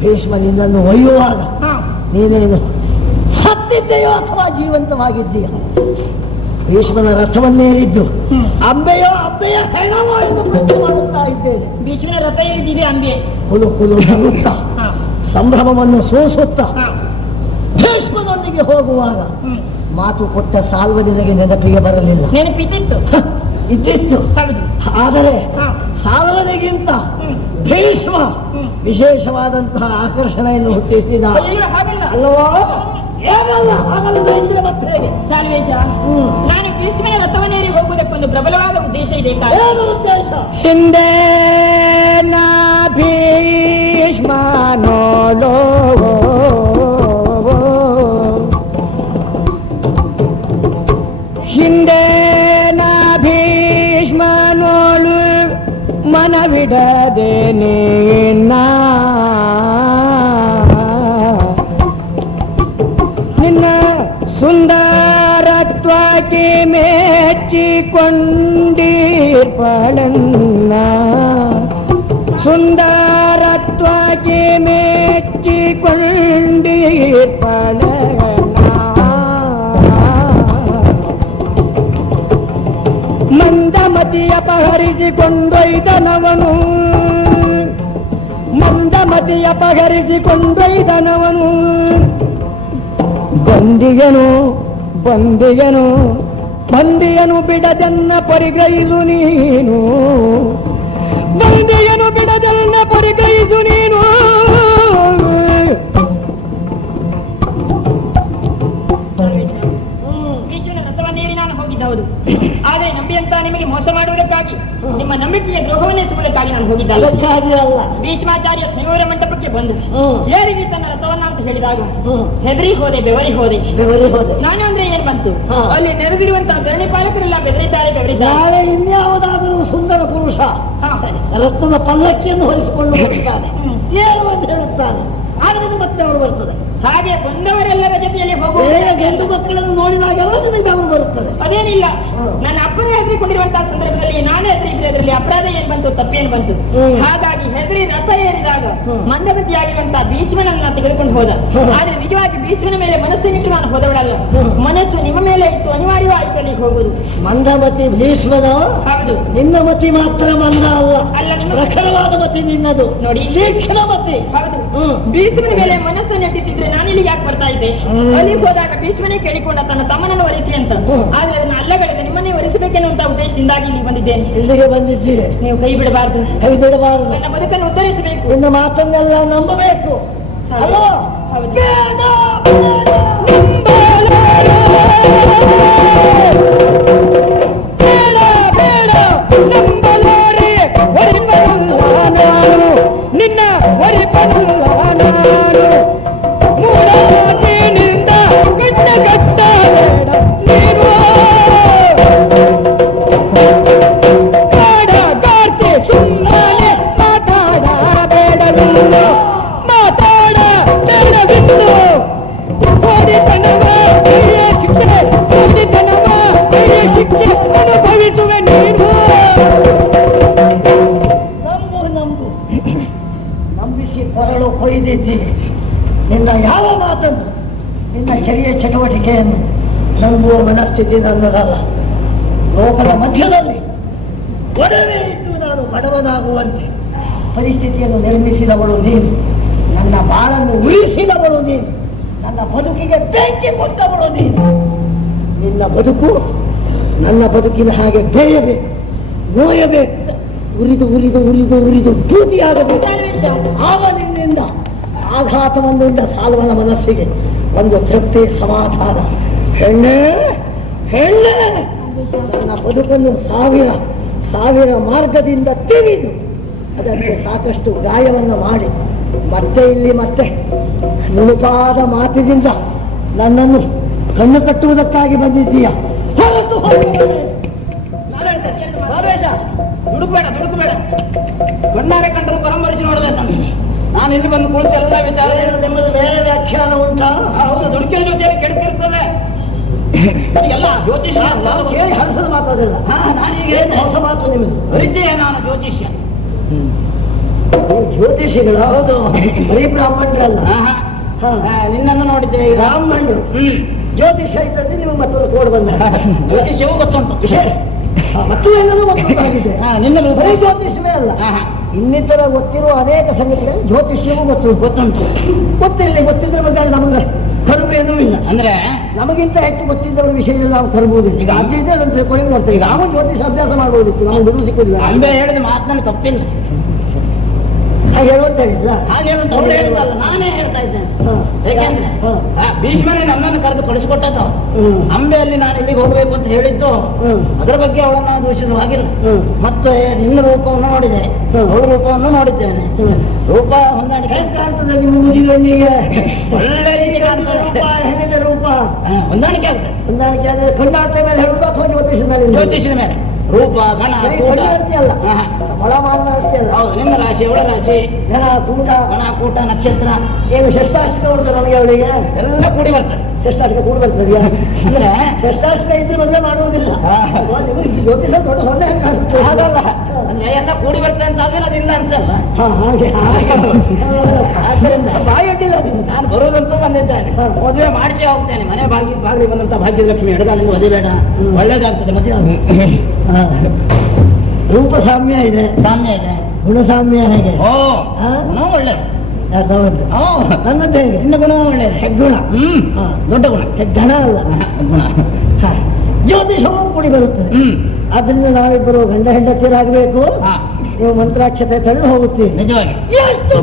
ಭೀಷ್ಮ ನಿನ್ನನ್ನು ಒಯ್ಯುವಾಗ ನೀನೇನು ಸತ್ತಿದ್ದೆಯೋ ಅಥವಾ ಜೀವಂತವಾಗಿದ್ದೀಯ? ಭೀಷ್ಮನ ರಥವನ್ನೇರಿದ್ದು ಅಂಬೆಯೋ ಹೆಣವೋ ಎಂದು ಪ್ರಶ್ನೆ ಮಾಡುತ್ತಾ ಇದ್ದೇನೆ. ಭೀಷ್ಮನ ರಥ ಏರಿದ್ದೀವಿ ಅಂಬೆ ಕುಲು ನಗುತ್ತಾ ಸಂಭ್ರಮವನ್ನು ಸೋಸುತ್ತಾ ಭೀಷ್ಮನೊಂದಿಗೆ ಹೋಗುವಾಗ ಮಾತು ಕೊಟ್ಟ ಸಾಲ್ವ ನಿನಗೆ ನೆನಪಿಗೆ ಬರಲಿಲ್ಲ. ನೆನಪಿದ್ದಿತ್ತು, ಇದ್ದಿತ್ತು. ಆದರೆ ಸಾಲ್ವನಿಗಿಂತ ಭೀಷ್ಮ ವಿಶೇಷವಾದಂತಹ ಆಕರ್ಷಣೆಯನ್ನು ಹುಟ್ಟಿಸಿದ ಅಲ್ಲವೋ? ಹಾಗಲ್ಲ ಇದ್ರೆ ಮತ್ತೆ ಹೇಗೆ? ಸಾಲ್ವೇಶ, ನಾನು ಭೀಷ್ಮನ ರಥವನ್ನೇರಿ ಹೋಗುವುದಕ್ಕೊಂದು ಪ್ರಬಲವಾದ ಉದ್ದೇಶ ಇದೆ. ಏನು ಉದ್ದೇಶ? ಹಿಂದೆ ನಾ ಭೀಷ್ಮ ನೋಡೋ, ಹಿಂದೆ ನಾ ಭೀಷ್ಮ ನೋಳು ಮನವಿಡದೇನೆ ನಿನ್ನ ಸುಂದರತ್ವಕ್ಕೆ ಮೆಚ್ಚಿಕೊಂಡಿರ್ಪಳನ್ನ, ಸುಂದರತ್ವಕ್ಕೆ ಮೆಚ್ಚಿಕೊಂಡಿರ್ಪಳನ್ನ. ಮಂದಮತಿಯ ಅಪಹರಿಸಿಕೊಂಡೊಯ್ದನವನು, ಮಂದಮತಿಯ ಅಪಹರಿಸಿಕೊಂಡೊಯ್ದನವನು. ಬಂದಿಯನು ಬಿಡದನ್ನ ಪರಿಗ್ರಹಿಸು ನೀನು, ಬಂದಿಯನು ಬಿಡದನ್ನ ಪರಿಗ್ರಹಿಸು ನೀನು. ಭೀಷ್ಮನ ರಥವನ್ನೇರಿ ನಾನು ಹೋಗಿದ್ದವರು, ಆದರೆ ನಂಬಿಯಂತ ನಿಮಗೆ ಮೋಸ ಮಾಡುವುದಕ್ಕಾಗಿ, ನಿಮ್ಮ ನಂಬಿಕೆಯ ದ್ರೋಹವನ್ನೇ ಸುಡುವುದಕ್ಕಾಗಿ ನಾನು ಹೋಗಿದ್ದಲ್ಲ. ಭೀಷ್ಮಾಚಾರ್ಯ ಸಂಯೋಗ ಮಂಟಪಕ್ಕೆ ಬಂದು ಏರಿಗೆ ತನ್ನ ರಥವನ್ನ ಅಂತ ಹೇಳಿದಾಗ ಹೆದರಿ ಹೋದೆ, ಬೆವರಿ ಹೋದೆ. ನಾನು ಅಂದ್ರೆ ಏನ್ ಬಂತು? ಅಲ್ಲಿ ನೆರೆದಿರುವಂತಹ ಧರಣಿ ಪಾಲಕರೆಲ್ಲ ಬೆದರಿದ್ದಾರೆ. ನಾಳೆ ಇನ್ಯಾವುದಾದರೂ ಸುಂದರ ಪುರುಷ ರತ್ನದ ಪಲ್ಲಕ್ಕಿಯನ್ನು ಹೊಲಿಸಿಕೊಂಡು ಹೋಗುತ್ತಾನೆ, ಏನು ಅಂತ ಹೇಳುತ್ತಾನೆ, ಆಗಲಿಂದ ಮತ್ತೆ ಅವರು ಬರ್ತದೆ. ಹಾಗೆ ಬಂದವರೆಲ್ಲರ ಜೊತೆಯಲ್ಲಿ ಹೋಗುವ ಗಂಡು ಮಕ್ಕಳನ್ನು ನೋಡಿದಾಗೆಲ್ಲ ನಿನಗೆ ಅವರು ಬರುತ್ತದೆ. ಅದೇನಿಲ್ಲ, ನನ್ನ ಅಪ್ಪನೇ ಹೆದರಿಕೊಂಡಿರುವಂತಹ ಸಂದರ್ಭದಲ್ಲಿ ನಾನೇ ಹೆದರಿದ್ರೆ ಅದರಲ್ಲಿ ಅಪರಾಧ ಏನ್ ಬಂತು, ತಪ್ಪೇನು ಬಂತು? ಹಾಗಾಗಿ ಹೆದರಿ ರಥ ಏರಿದಾಗ ಮಂದಗತಿಯಾಗಿರುವಂತಹ ಭೀಷ್ಮನನ್ನ ತೆಗೆದುಕೊಂಡು ಹೋದ. ಆದ್ರೆ ನಿಜವಾಗಿ ಭೀಷ್ಮನ ಮೇಲೆ ಮನಸ್ಸಿನಿಟ್ಟು ನಾನು ಹೋದವಳಲ್ಲ, ಮನಸ್ಸು ನಿಮ್ಮ ಮೇಲೆ ಇತ್ತು, ಅನಿವಾರ್ಯವಾಯಿತು ಅಲ್ಲಿಗೆ ಹೋಗುದು. ಮಂದಮತಿ ಭೀಷ್ಮನ? ಹೌದು. ನಿನ್ನ ಮತಿ ಮಾತ್ರ ಮಂದ ಅಲ್ಲ, ಅಲ್ಲ, ನಿಮ್ಮ ಪ್ರಖರವಾದ ಮತಿ ನಿನ್ನದು. ನೋಡಿ, ತೀಕ್ಷ್ಣ ಮತಿ. ಹೌದು. ಭೀಷ್ಮನ ಮೇಲೆ ಮನಸ್ಸನ್ನು ಇಟ್ಟಿದ್ರೆ ನಾನಿಲ್ಲಿ ಯಾಕೆ ಬರ್ತಾ ಇದ್ದೆ? ಅಲ್ಲಿಗೆ ಹೋದಾಗ ಭೀಷ್ಮನೇ ಕೇಳಿಕೊಂಡ ತನ್ನ ತಮ್ಮನನ್ನು ಒಲಿಸಿ ಅಂತ. ಆದ್ರೆ ಅದನ್ನ ಅಲ್ಲಗಳಿಂದ ನಿಮ್ಮನ್ನೇ ಒಲಿಸಬೇಕೆನ್ನುವಂತ ಉದ್ದೇಶದಿಂದಾಗಿ ಇಲ್ಲಿ ಬಂದಿದ್ದೇನೆ. ಇಲ್ಲಿಗೆ ಬಂದಿದ್ದೀರಿ, ನೀವು ಕೈ ಬಿಡಬಾರದು, ನನ್ನ ಬದುಕನ್ನು ಉತ್ತರಿಸಬೇಕು, ನಿನ್ನ ಮಾತನ್ನೆಲ್ಲ ನಂಬಬೇಕು. ಹೌದು. ನಿನ್ನ ಒರಿಪಲ್ಲ ನಾನು ಮೂಡಾಗಿನಿಂದ ಕಣ್ಣಗಟ್ಟ ನೀನು ಕಾಡಗಾರ್ತೆ ಸುಮ್ಮನೆ ಮಾತಾಡಬೇಡವಿಲ್ಲ, ಮಾತಾಡಬೇಡವಿಲ್ಲ. ಓದಿತನವ ಶಿಕ್ಷೆ, ಓದಿತನವ ಶಿಕ್ಷೆ ಅನುಭವಿಸುವೆ ನೀನು. ನಂಬಿಸಿ ಕೊರಳು ಕೊಯ್ದಿದ್ದೀನಿ. ನಿನ್ನ ಯಾವ ಮಾತನ್ನು, ನಿನ್ನ ಚರಿಯ ಚಟುವಟಿಕೆಯನ್ನು ನಂಬುವ ಮನಸ್ಥಿತಿ ನನ್ನದಲ್ಲ. ಲೋಕದ ಮಧ್ಯದಲ್ಲಿ ಒಡವೆ ಇದ್ದು ನಾನು ಬಡವನಾಗುವಂತೆ ಪರಿಸ್ಥಿತಿಯನ್ನು ನಿರ್ಮಿಸಿದವಳು ನೀನು. ನನ್ನ ನನ್ನ ಬಾಳನ್ನು ಉಳಿಸಿದವಳು ನೀನು, ನನ್ನ ಬದುಕಿಗೆ ಬೆಂಕಿ ಕೊಟ್ಟವಳು ನೀನು. ನಿನ್ನ ಬದುಕು ನನ್ನ ಬದುಕಿನ ಹಾಗೆ ಬೇಯಬೇಕು, ನೋಯಬೇಕು, ಉರಿದು ಉರಿದು ಉರಿದು ಉರಿದು ಬೂದಿಯಾಗಬೇಕು. ಆಗ ನಿನ್ನಿಂದ ಆಘಾತವನ್ನುಂಡ ಸಾಲ್ವನ ಮನಸ್ಸಿಗೆ ಒಂದು ತೃಪ್ತಿ, ಸಮಾಧಾನ. ಹೆಣ್ಣೆ ಹೆಣ್ಣೆ, ನನ್ನ ಬದುಕನ್ನು ಸಾವಿರ ಸಾವಿರ ಮಾರ್ಗದಿಂದ ತಿವಿದು ಅದಕ್ಕೆ ಸಾಕಷ್ಟು ಗಾಯವನ್ನು ಮಾಡಿ ಮತ್ತೆ ಇಲ್ಲಿ ಮತ್ತೆ ನುಣುಪಾದ ಮಾತಿನಿಂದ ನನ್ನನ್ನು ಕಣ್ಣು ಕಟ್ಟುವುದಕ್ಕಾಗಿ ಬಂದಿದ್ದೀಯ. ಹೊರತು ದುಡುಕಬೇಡ ದುಡುಕಬೇಡ, ಕಣ್ಣಾರೆ ಕಂಡರು ಪರಂಪರಿಸಿ ನೋಡಿದೆ. ನಾನು ಇಲ್ಲಿ ಬಂದು ಕುಳಿತು ಎಲ್ಲ ವಿಚಾರ ನಿಮ್ಮದು ಬೇರೆ ವ್ಯಾಖ್ಯಾನ ಉಂಟಾ? ಹೌದು, ದುಡುಕಿನ ಜೊತೆಯಲ್ಲಿ ಕೆಡಕಿರ್ತದೆ ಎಲ್ಲ ಜ್ಯೋತಿಷ್ಯ ಕೇಳಿ ಹಳಸಲು ಮಾತಾಡಿಲ್ಲ. ನಾನೀಗ ಹೊಸ ಮಾತು ನಿಮ್ಮದು. ಅರಿದ್ದೆ ನಾನು ಜ್ಯೋತಿಷ್ಯ. ನೀವು ಜ್ಯೋತಿಷಿಗಳು? ಹೌದು. ಬರೀ ಬ್ರಾಹ್ಮಣರಲ್ಲ. ನಿನ್ನನ್ನು ನೋಡಿದ್ದೆ ಈಗ. ಬ್ರಾಹ್ಮಣರು ಜ್ಯೋತಿಷ್ಯ ಇದ್ದಂತೆ ನಿಮಗೆ ಮತ್ತೊಂದು ಕೋಡ್ ಬಂದ. ಜ್ಯೋತಿಷ್ಯವೂ ಗೊತ್ತುಂಟು ವಿಷಯ ಮತ್ತು ಎಲ್ಲರೂ ಗೊತ್ತಾಗಿದೆ. ನಿನ್ನನ್ನು ಬರೀ ಜ್ಯೋತಿಷ್ಯವೇ ಅಲ್ಲ, ಇನ್ನಿತರ ಗೊತ್ತಿರುವ ಅನೇಕ ಸಂಗತಿಗಳು ಜ್ಯೋತಿಷ್ಯವೂ ಗೊತ್ತುಂಟು. ಗೊತ್ತಿದ್ರ ಬಗ್ಗೆ ನಮಗೆ ಕರುಬೇನೂ ಇಲ್ಲ. ಅಂದ್ರೆ ನಮಗಿಂತ ಹೆಚ್ಚು ಗೊತ್ತಿದ್ದವರ ವಿಷಯದಲ್ಲಿ ನಾವು ಕರಬಹುದಿಲ್ಲ. ಈಗ ಅದಿದೆ ಅಂತ ತಿಳ್ಕೊಂಡು ನೋಡ್ತೇವೆ. ಈಗ ನಾವು ಜ್ಯೋತಿಷ ಅಭ್ಯಾಸ ಮಾಡಬಹುದಿತ್ತು, ನಮಗೆ ಬಿಡುವು ಸಿಕ್ಕುದಿಲ್ಲ. ಅಂಬೆ ಹೇಳಿದ ಮಾತನಾಡಿ ತಪ್ಪಿಲ್ಲ. ಹಾಗೆ ಹೇಳುವಂತ ಹೇಳಿಲ್ಲ, ಹಾಗೆ ಹೇಳುದಲ್ಲ, ನಾನೇ ಹೇಳ್ತಾ ಇದ್ದೇನೆ. ಏಕೆಂದ್ರೆ ಭೀಷ್ಮನೇ ನನ್ನನ್ನು ಕರೆದು ಕಳಿಸಿಕೊಟ್ಟದ್ದು. ಅಂಬೆಯಲ್ಲಿ ನಾನು ಇಲ್ಲಿಗೆ ಹೋಗ್ಬೇಕು ಅಂತ ಹೇಳಿದ್ದು, ಅದರ ಬಗ್ಗೆ ಅವಳನ್ನು ದೂಷಿಸುವಾಗಿಲ್ಲ. ಮತ್ತೆ ನಿನ್ನ ರೂಪವನ್ನು ನೋಡಿದ್ದೇನೆ, ಅವಳ ರೂಪವನ್ನು ನೋಡಿದ್ದೇನೆ. ರೂಪ ಹೊಂದಾಣಿಕೆ ಕಾಣ್ತದೆ ನಿಮ್ಮ ಮುಗಿಗಳಿಗೆ, ಒಳ್ಳೆ ರೀತಿ ಕಾಣ್ತದೆ. ಹೆಣ್ಣಿನ ರೂಪ ಹೊಂದಾಣಿಕೆ ಆಗ್ತದೆ. ಹೊಂದಾಣಿಕೆ ಆದರೆ ಕಣ್ಣಾಟೆ ಮೇಲೆ ಹೇಳುವುದು ಅಥವಾ ಜ್ಯೋತಿಷದ ಮೇಲೆ ರೂಪ ಗಣ ಅಲ್ಲ, ಒಳಮಾನಾರ್ತಿ ಅಲ್ಲ. ಹೌದು, ನಿನ್ನ ರಾಶಿ ಅವಳ ರಾಶಿ, ಗಣ ಕೂಟ ಗಣ ಕೂಟ ನಕ್ಷತ್ರ ಏನು ಷಷ್ಟಾಷ್ಟಕ ಉಂಟು ನಮಗೆ ಅವಳಿಗೆ ಎಲ್ಲ ಕೂಡಿ ಬರ್ತದೆ. ಷಷ್ಟಾಷ್ಟಕ ಕೂಡ ಬರ್ತದೆಯಾ? ಅಂದ್ರೆ ಷಷ್ಟಾಷ್ಟಕ ಇದ್ರೆ ಮದುವೆ ಮಾಡುವುದಿಲ್ಲ. ಜ್ಯೋತಿಷ ದೊಡ್ಡ ಸೊನ್ನೆ ಹೆಂಗೆ ಕಾಣಿಸುತ್ತೆ? ಹಾಗಲ್ಲ, ಅಂದ್ರೆ ಎಲ್ಲ ಕೂಡಿ ಬರ್ತದೆ ಅಂತ ಆದ್ರೆ ಅದಿಲ್ಲ ಅಂತಲ್ಲ. ಹಾಗೆ ಆದ್ದರಿಂದ ಬಾಯಡ್ಡಿಲ್ಲ. ನಾನು ಬರೋದಂತೂ ಬಂದಿದ್ದೇನೆ, ಮದುವೆ ಮಾಡಿಸಿ ಹೋಗ್ತೇನೆ. ಮನೆ ಬಾಗಿಲಿ ಬಂದಂತ ಭಾಗ್ಯಲಕ್ಷ್ಮಿ ಎಡಗಾಲಿಂದ ಮದುವೆ ಬೇಡ, ಒಳ್ಳೇದಾಗ್ತದೆ ಮದುವೆ. ರೂಪ ಸಾಮ್ಯ ಇದೆ, ಸಾಮ್ಯ ಇದೆ, ಗುಣ ಸಾಮ್ಯ ಹೇಗೆ? ಗುಣ ಒಳ್ಳೆಯದು. ನನ್ನದ್ದು ಹೇಗೆ? ನಿನ್ನ ಗುಣ ಒಳ್ಳೆಯದು, ಹೆಗ್ಗುಣ. ದೊಡ್ಡ ಗುಣ, ಹೆಗ್ಗಣ ಅಲ್ಲ ಗುಣ. ಜ್ಯೋತಿಷವೂ ಕೂಡಿ ಬರುತ್ತದೆ. ಅದರಿಂದ ನಾವಿಬ್ಬರು ಗಂಡ ಹೆಂಡತಿಯರಾಗಬೇಕು. ನೀವು ಮಂತ್ರಾಕ್ಷತೆ ತಳ್ಳಿ ಹೋಗುತ್ತೀರಿ. ನಿಜವಾಗಿ ಎಷ್ಟು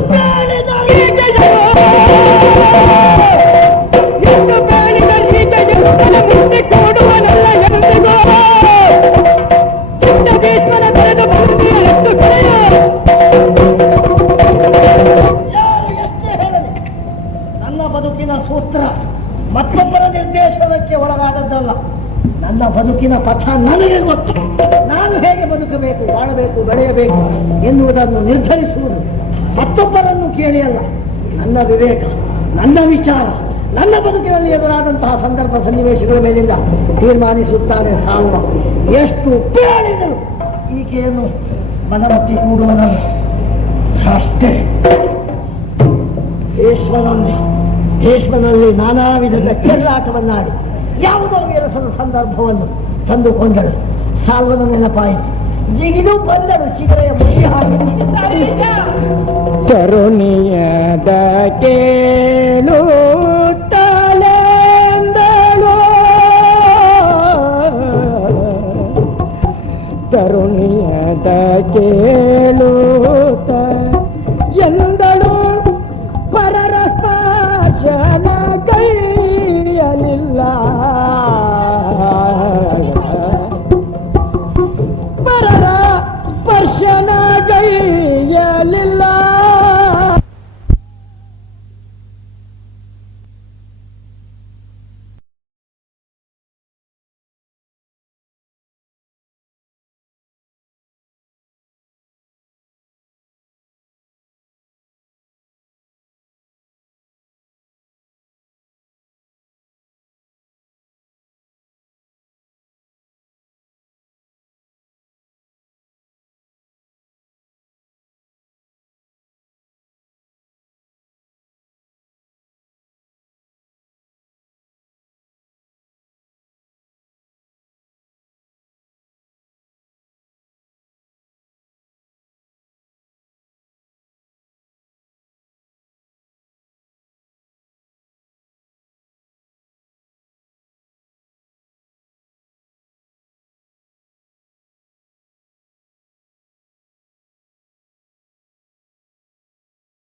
ನನ್ನ ಬದುಕಿನ ಸೂತ್ರ ಮತ್ತೊಬ್ಬರ ನಿರ್ದೇಶನಕ್ಕೆ ಒಳಗಾದದ್ದಲ್ಲ. ನನ್ನ ಬದುಕಿನ ಪಥ ನನಗೆ ಗೊತ್ತು. ನಾನು ಹೇಗೆ ಬದುಕಬೇಕು, ಬಾಳಬೇಕು, ಬೆಳೆಯಬೇಕು ಎನ್ನುವುದನ್ನು ನಿರ್ಧರಿಸುವುದು ಮತ್ತೊಬ್ಬರನ್ನು ಕೇಳಿಯಲ್ಲ. ನನ್ನ ವಿವೇಕ, ನನ್ನ ವಿಚಾರ, ನನ್ನ ಬದುಕಿನಲ್ಲಿ ಎದುರಾದಂತಹ ಸಂದರ್ಭ ಸನ್ನಿವೇಶಗಳ ಮೇಲಿಂದ ತೀರ್ಮಾನಿಸುತ್ತಾನೆ ಸಾಲ್ವ. ಎಷ್ಟು ಬೇಡಿದರು ಈಕೆಯನ್ನು ಮನಮತ್ತಿ ಕೂಡುವನನ್ನು ಅಷ್ಟೇ. ಭೀಷ್ಮನಲ್ಲಿ ನಾನಾ ವಿಧದ ಚೆಲ್ಲಾಟವನ್ನಾಡಿ ಯಾವುದೋ ವಿರಸದ ಸಂದರ್ಭವನ್ನು ತಂದುಕೊಂಡಳು. ಸಾಲ್ವನ ನೆನಪಾಯಿತು. ಜಿಗಿದು ಬಂದಳು ಚಿಗರೆಯ ಮುಗಿ ಹಾಕಿ. ಕರುಣಿಯದ ಕೇಳು